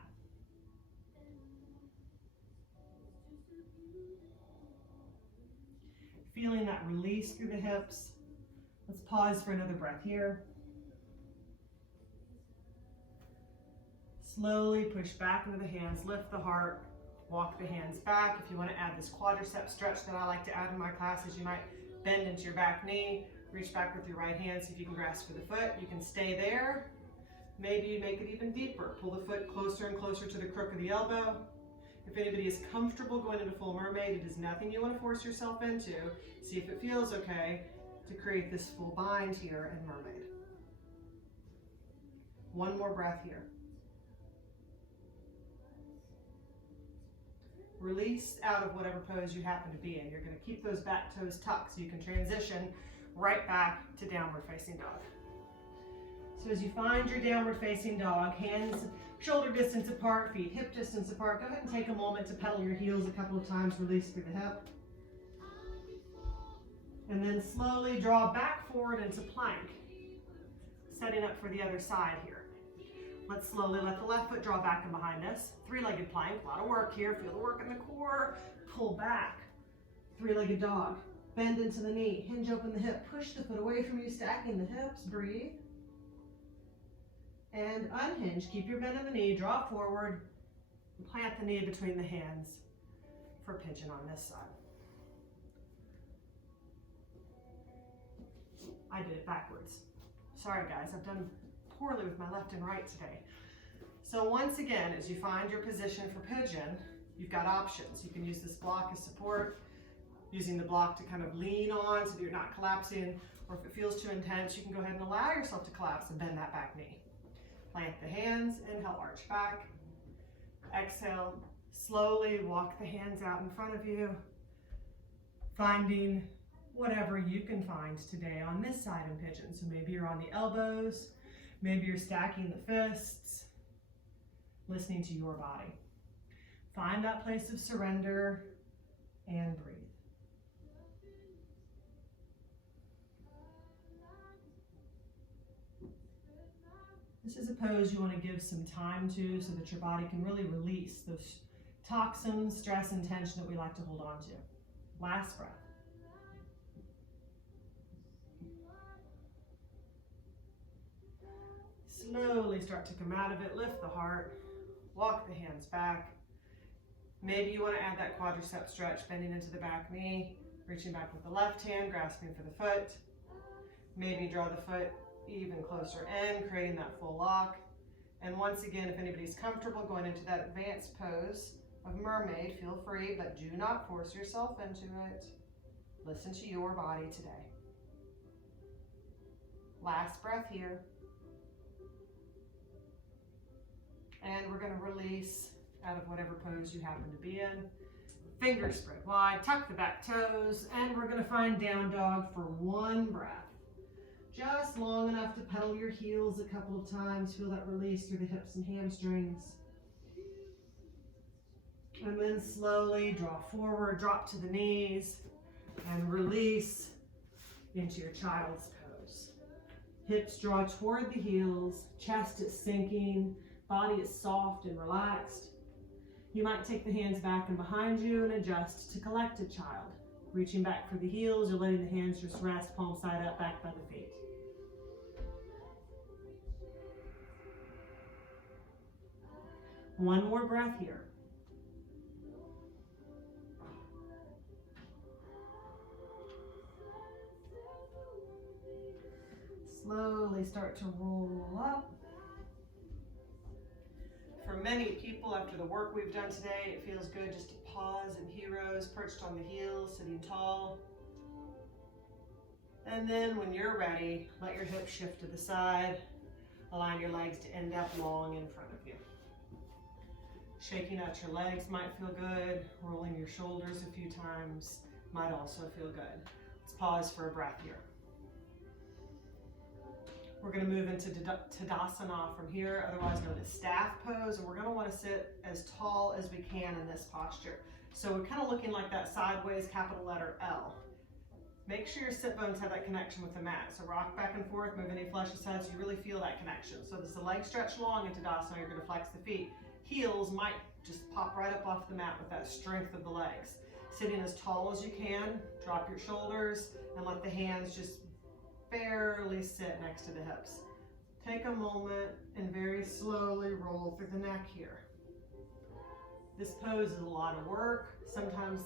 Feeling that release through the hips. Let's pause for another breath here. Slowly push back into the hands, lift the heart, walk the hands back. If you want to add this quadricep stretch that I like to add in my classes, you might bend into your back knee, reach back with your right hand, see if you can grasp for the foot. You can stay there. Maybe you make it even deeper. Pull the foot closer and closer to the crook of the elbow. If anybody is comfortable going into full mermaid, it is nothing you want to force yourself into. See if it feels okay to create this full bind here in mermaid. One more breath here. Release out of whatever pose you happen to be in. You're going to keep those back toes tucked so you can transition right back to downward facing dog. So as you find your downward facing dog, hands shoulder distance apart, feet hip distance apart, go ahead and take a moment to pedal your heels a couple of times, release through the hip. And then slowly draw back forward into plank, setting up for the other side here. Let's slowly let the left foot draw back and behind us. Three-legged plank, a lot of work here. Feel the work in the core. Pull back. Three-legged dog. Bend into the knee. Hinge open the hip. Push the foot away from you, stacking the hips. Breathe. And unhinge. Keep your bend in the knee. Draw forward. Plant the knee between the hands for pigeon on this side. I did it backwards. Sorry guys, I've done poorly with my left and right today. So once again, as you find your position for pigeon, you've got options. You can use this block as support, using the block to kind of lean on so that you're not collapsing, or if it feels too intense, you can go ahead and allow yourself to collapse and bend that back knee. Plant the hands, inhale, arch back. Exhale, slowly walk the hands out in front of you, finding whatever you can find today on this side in pigeon. So maybe you're on the elbows, maybe you're stacking the fists, listening to your body. Find that place of surrender and breathe. This is a pose you want to give some time to so that your body can really release those toxins, stress, and tension that we like to hold on to. Last breath. Slowly start to come out of it. Lift the heart. Walk the hands back. Maybe you want to add that quadricep stretch, bending into the back knee, reaching back with the left hand, grasping for the foot. Maybe draw the foot even closer in, creating that full lock. And once again, if anybody's comfortable going into that advanced pose of mermaid, feel free, but do not force yourself into it. Listen to your body today. Last breath here. And we're going to release out of whatever pose you happen to be in. Fingers spread wide, tuck the back toes, and we're going to find down dog for one breath. Just long enough to pedal your heels a couple of times. Feel that release through the hips and hamstrings. And then slowly draw forward, drop to the knees, and release into your child's pose. Hips draw toward the heels, chest is sinking, body is soft and relaxed. You might take the hands back and behind you and adjust to collected child. Reaching back for the heels or letting the hands just rest palm side up, back by the feet. One more breath here. Slowly start to roll up. For many people, after the work we've done today, it feels good just to pause in heroes, perched on the heels, sitting tall. And then when you're ready, let your hips shift to the side. Align your legs to end up long in front of you. Shaking out your legs might feel good. Rolling your shoulders a few times might also feel good. Let's pause for a breath here. We're going to move into Tadasana from here, otherwise known as staff pose, and we're going to want to sit as tall as we can in this posture. So we're kind of looking like that sideways capital letter L. Make sure your sit bones have that connection with the mat. So rock back and forth, move any fleshy sides, so you really feel that connection. So as the legs stretch long in Tadasana, you're going to flex the feet. Heels might just pop right up off the mat with that strength of the legs. Sitting as tall as you can, drop your shoulders, and let the hands just barely sit next to the hips. Take a moment and very slowly roll through the neck here. This pose is a lot of work. Sometimes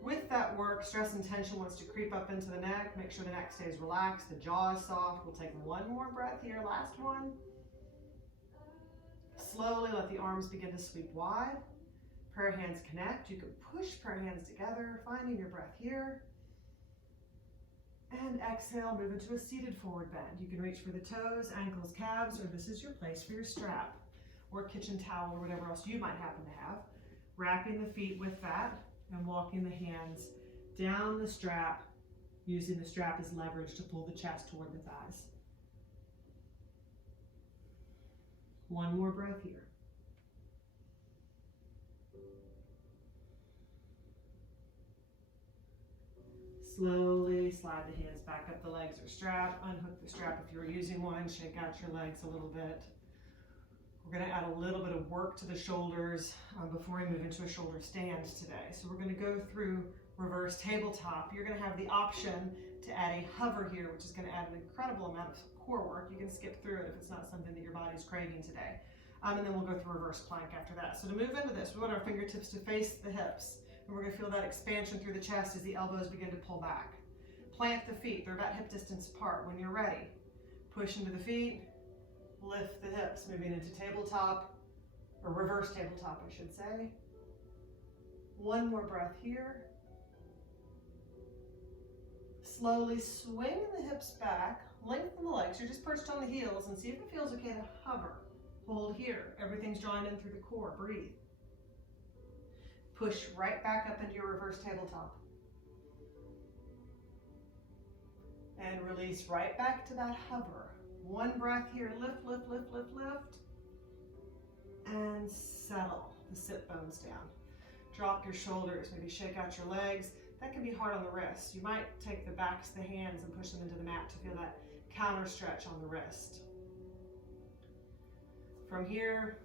with that work, stress and tension wants to creep up into the neck. Make sure the neck stays relaxed, the jaw is soft. We'll take one more breath here, last one. Slowly let the arms begin to sweep wide. Prayer hands connect. You can push prayer hands together, finding your breath here. And exhale, move into a seated forward bend. You can reach for the toes, ankles, calves, or this is your place for your strap or kitchen towel or whatever else you might happen to have. Wrapping the feet with that and walking the hands down the strap, using the strap as leverage to pull the chest toward the thighs. One more breath here. Slowly slide the hands back up the legs or strap. Unhook the strap if you're using one. Shake out your legs a little bit. We're going to add a little bit of work to the shoulders before we move into a shoulder stand today. So we're going to go through reverse tabletop. You're going to have the option to add a hover here, which is going to add an incredible amount of core work. You can skip through it if it's not something that your body's craving today. And then we'll go through reverse plank after that. So to move into this, we want our fingertips to face the hips. And we're going to feel that expansion through the chest as the elbows begin to pull back. Plant the feet. They're about hip distance apart. When you're ready, push into the feet, lift the hips, moving into tabletop, or reverse tabletop, I should say. One more breath here. Slowly swing the hips back, lengthen the legs. You're just perched on the heels and see if it feels okay to hover. Hold here. Everything's drawing in through the core. Breathe. Push right back up into your reverse tabletop. And release right back to that hover. One breath here. Lift, lift, lift, lift, lift. And settle the sit bones down. Drop your shoulders. Maybe shake out your legs. That can be hard on the wrists. You might take the backs of the hands and push them into the mat to feel that counter stretch on the wrist. From here,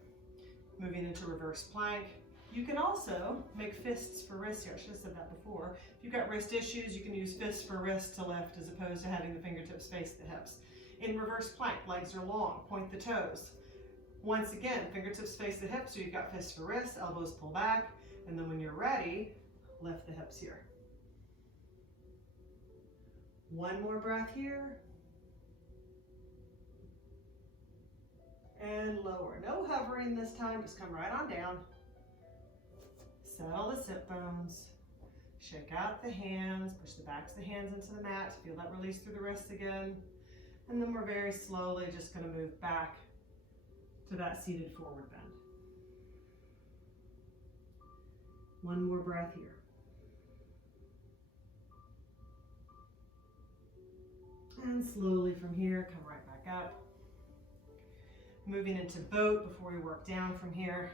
moving into reverse plank. You can also make fists for wrists here. I should have said that before. If you've got wrist issues, you can use fists for wrists to lift as opposed to having the fingertips face the hips. In reverse plank, legs are long, point the toes. Once again, fingertips face the hips, so you've got fists for wrists, elbows pull back. And then when you're ready, lift the hips here. One more breath here. And lower. No hovering this time, just come right on down. Settle the sit bones. Shake out the hands, push the backs of the hands into the mat. Feel that release through the wrists again. And then we're very slowly just going to move back to that seated forward bend. One more breath here. And slowly from here, come right back up. Moving into boat before we work down from here.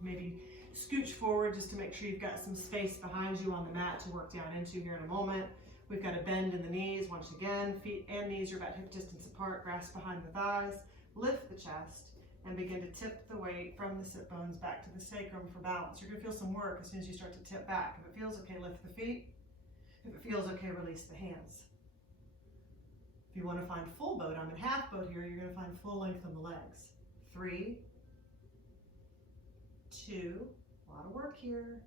Maybe scooch forward just to make sure you've got some space behind you on the mat to work down into here in a moment. We've got a bend in the knees. Once again, feet and knees are about hip distance apart. Grasp behind the thighs. Lift the chest and begin to tip the weight from the sit bones back to the sacrum for balance. You're going to feel some work as soon as you start to tip back. If it feels okay, lift the feet. If it feels okay, release the hands. If you want to find full boat, I'm in half boat here, you're going to find full length on the legs. 3, 2, a lot of work here.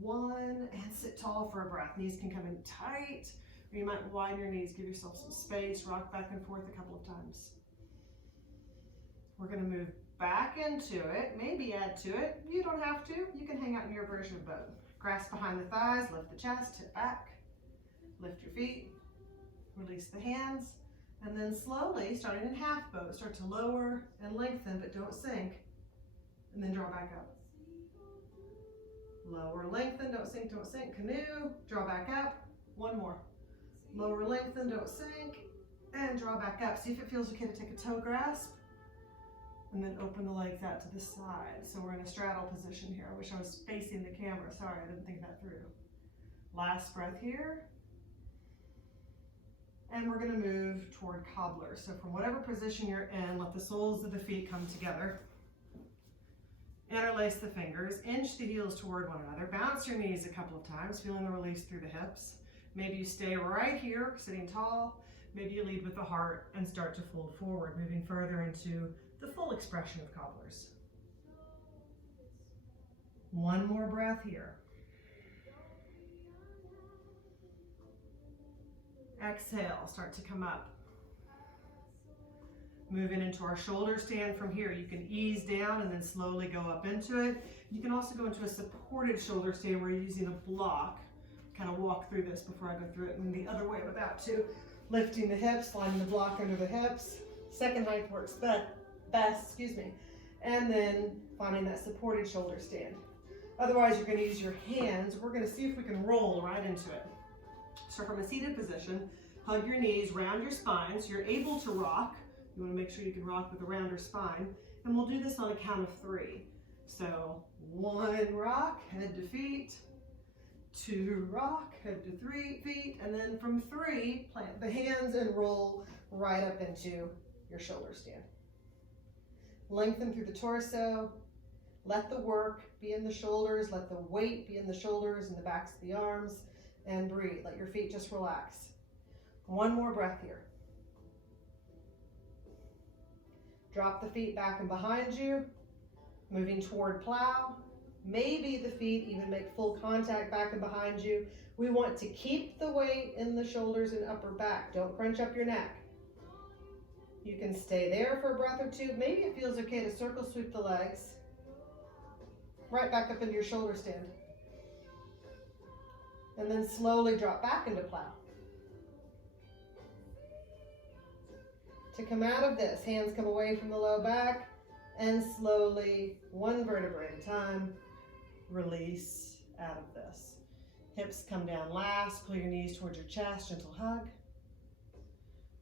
1, and sit tall for a breath. Knees can come in tight, or you might widen your knees, give yourself some space, rock back and forth a couple of times. We're going to move back into it, maybe add to it. You don't have to, you can hang out in your version of boat. Grasp behind the thighs, lift the chest, tip back, lift your feet, release the hands, and then slowly, starting in half boat, start to lower and lengthen, but don't sink, and then draw back up. Lower, lengthen, don't sink, canoe, draw back up. 1 more. Lower, lengthen, don't sink, and draw back up. See if it feels okay to take a toe grasp, and then open the legs out to the side. So we're in a straddle position here. I wish I was facing the camera. Sorry, I didn't think that through. Last breath here. And we're going to move toward cobbler. So from whatever position you're in, let the soles of the feet come together. Interlace the fingers, inch the heels toward one another, bounce your knees a couple of times, feeling the release through the hips. Maybe you stay right here, sitting tall. Maybe you lead with the heart and start to fold forward, moving further into the full expression of cobblers. 1 more breath here. Exhale, start to come up. Moving into our shoulder stand from here. You can ease down and then slowly go up into it. You can also go into a supported shoulder stand where you're using a block. Kind of walk through this before I go through it, and the other way I'm about to. Lifting the hips, sliding the block under the hips. Second height works best, and then finding that supported shoulder stand. Otherwise, you're going to use your hands. We're going to see if we can roll right into it. So from a seated position, hug your knees, round your spine so you're able to rock. You want to make sure you can rock with a rounder spine. And we'll do this on a count of 3. So 1, rock, head to feet. 2, rock, head to 3 feet. And then from 3, plant the hands and roll right up into your shoulder stand. Lengthen through the torso. Let the work be in the shoulders. Let the weight be in the shoulders and the backs of the arms. And breathe. Let your feet just relax. 1 more breath here. Drop the feet back and behind you, moving toward plow. Maybe the feet even make full contact back and behind you. We want to keep the weight in the shoulders and upper back. Don't crunch up your neck. You can stay there for a breath or 2. Maybe it feels okay to circle sweep the legs. Right back up into your shoulder stand. And then slowly drop back into plow. To come out of this, hands come away from the low back, and slowly, 1 vertebrae at a time, release out of this. Hips come down last, pull your knees towards your chest, gentle hug.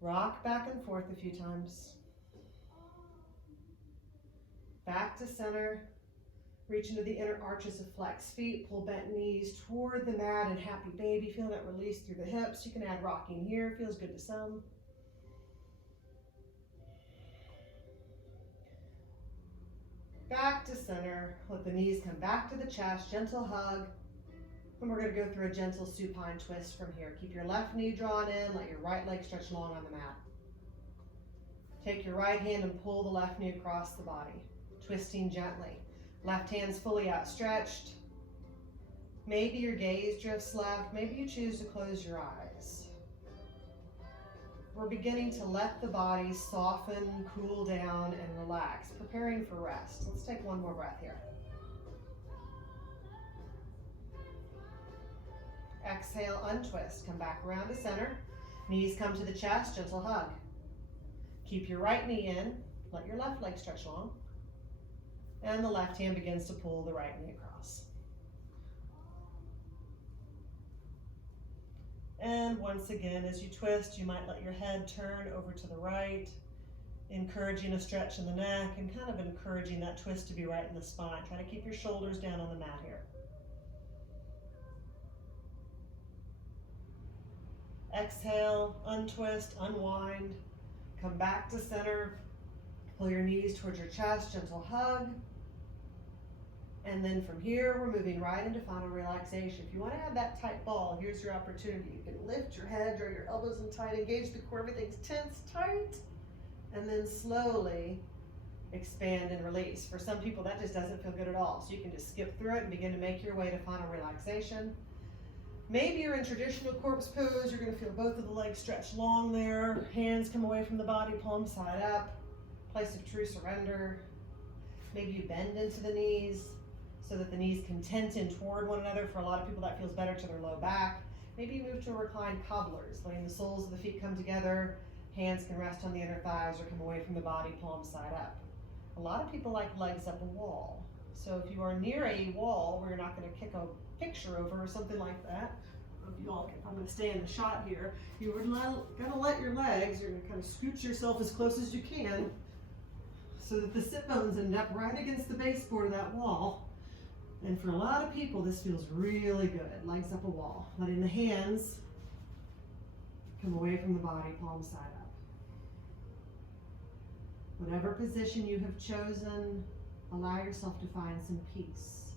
Rock back and forth a few times. Back to center. Reach into the inner arches of flexed feet, pull bent knees toward the mat and happy baby. Feel that release through the hips. You can add rocking here, feels good to some. Back to center, let the knees come back to the chest, gentle hug. And we're gonna go through a gentle supine twist from here. Keep your left knee drawn in, let your right leg stretch long on the mat. Take your right hand and pull the left knee across the body, twisting gently. Left hand's fully outstretched. Maybe your gaze drifts left. Maybe you choose to close your eyes. We're beginning to let the body soften, cool down, and relax, preparing for rest. Let's take one more breath here. Exhale, untwist. Come back around to center. Knees come to the chest, gentle hug. Keep your right knee in. Let your left leg stretch long. And the left hand begins to pull the right knee across. And once again, as you twist, you might let your head turn over to the right, encouraging a stretch in the neck and kind of encouraging that twist to be right in the spine. Try to keep your shoulders down on the mat here. Exhale, untwist, unwind, come back to center, pull your knees towards your chest, gentle hug. And then from here, we're moving right into final relaxation. If you want to add that tight ball, here's your opportunity. You can lift your head, draw your elbows in tight, engage the core, everything's tense, tight, and then slowly expand and release. For some people, that just doesn't feel good at all. So you can just skip through it and begin to make your way to final relaxation. Maybe you're in traditional corpse pose. You're going to feel both of the legs stretch long there. Hands come away from the body, palms side up. Place of true surrender. Maybe you bend into the knees so that the knees can tension toward one another. For a lot of people, that feels better to their low back. Maybe you move to a reclined cobblers, letting the soles of the feet come together. Hands can rest on the inner thighs or come away from the body, palms side up. A lot of people like legs up a wall. So if you are near a wall where you're not going to kick a picture over or something like that, if you all, if I'm going to stay in the shot here, you're going to let your legs, you're going to kind of scoot yourself as close as you can so that the sit bones end up right against the baseboard of that wall. And for a lot of people, this feels really good. Legs up a wall, letting the hands come away from the body, palm side up. Whatever position you have chosen, allow yourself to find some peace.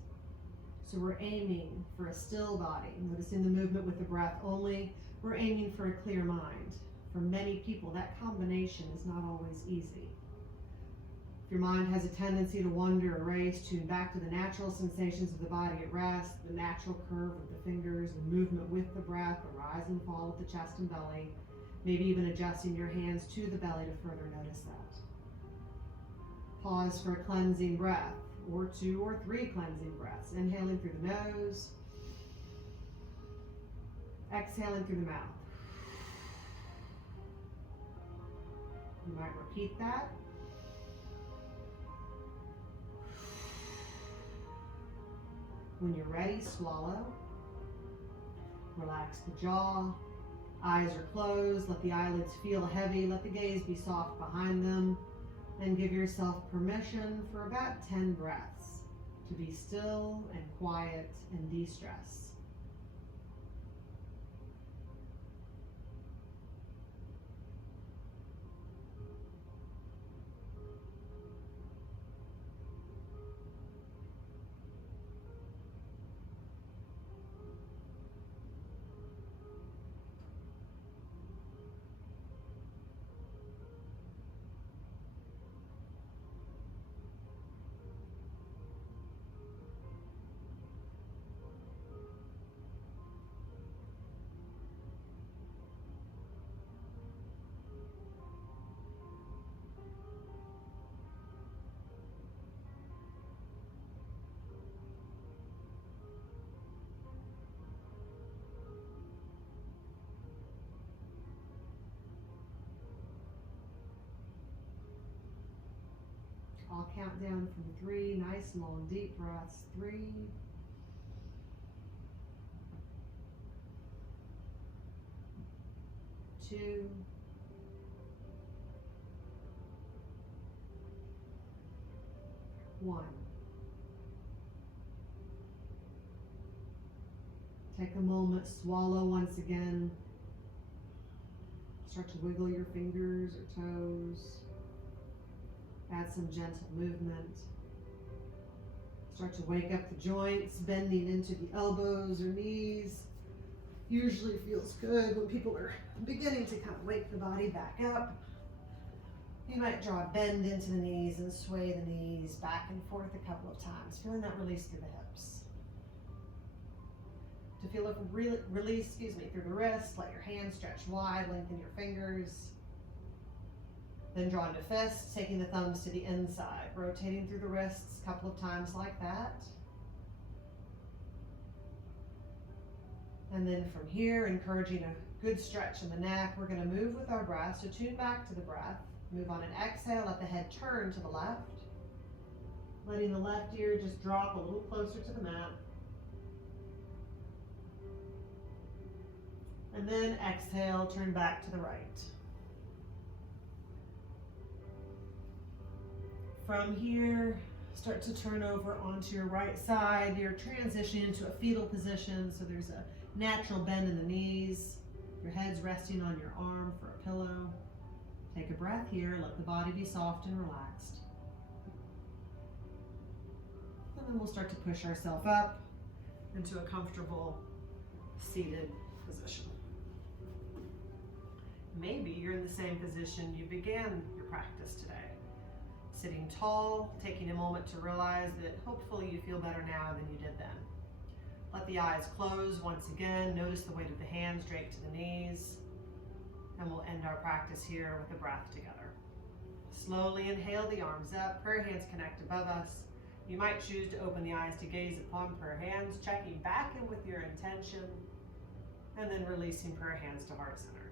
So we're aiming for a still body, noticing the movement with the breath only. We're aiming for a clear mind. For many people, that combination is not always easy. If your mind has a tendency to wander or race, tune back to the natural sensations of the body at rest, the natural curve of the fingers, the movement with the breath, the rise and fall of the chest and belly, maybe even adjusting your hands to the belly to further notice that. Pause for a cleansing breath, or 2 or 3 cleansing breaths. Inhaling through the nose, exhaling through the mouth. You might repeat that. When you're ready, swallow. Relax the jaw. Eyes are closed. Let the eyelids feel heavy. Let the gaze be soft behind them. And give yourself permission for about 10 breaths to be still and quiet and de-stress. I'll count down from 3, nice long deep breaths. 3, 2, 1. Take a moment, swallow once again. Start to wiggle your fingers or toes. Add some gentle movement. Start to wake up the joints, bending into the elbows or knees. Usually feels good when people are beginning to kind of wake the body back up. You might draw a bend into the knees and sway the knees back and forth a couple of times, feeling that release through the hips. to feel a release, through the wrist. Let your hands stretch wide, lengthen your fingers. Then draw into fists, taking the thumbs to the inside, rotating through the wrists a couple of times like that. And then from here, encouraging a good stretch in the neck, we're going to move with our breath. So tune back to the breath. Move on an exhale, let the head turn to the left. Letting the left ear just drop a little closer to the mat. And then exhale, turn back to the right. From here, start to turn over onto your right side. You're transitioning into a fetal position, so there's a natural bend in the knees. Your head's resting on your arm for a pillow. Take a breath here, let the body be soft and relaxed. And then we'll start to push ourselves up into a comfortable seated position. Maybe you're in the same position you began your practice today. Sitting tall, taking a moment to realize that hopefully you feel better now than you did then. Let the eyes close once again. Notice the weight of the hands draped to the knees. And we'll end our practice here with a breath together. Slowly inhale the arms up, prayer hands connect above us. You might choose to open the eyes to gaze upon prayer hands, checking back in with your intention, and then releasing prayer hands to heart center.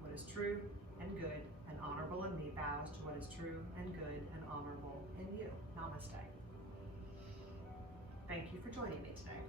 What is true and good and honorable in me bows to what is true and good and honorable in you. Namaste. Thank you for joining me today.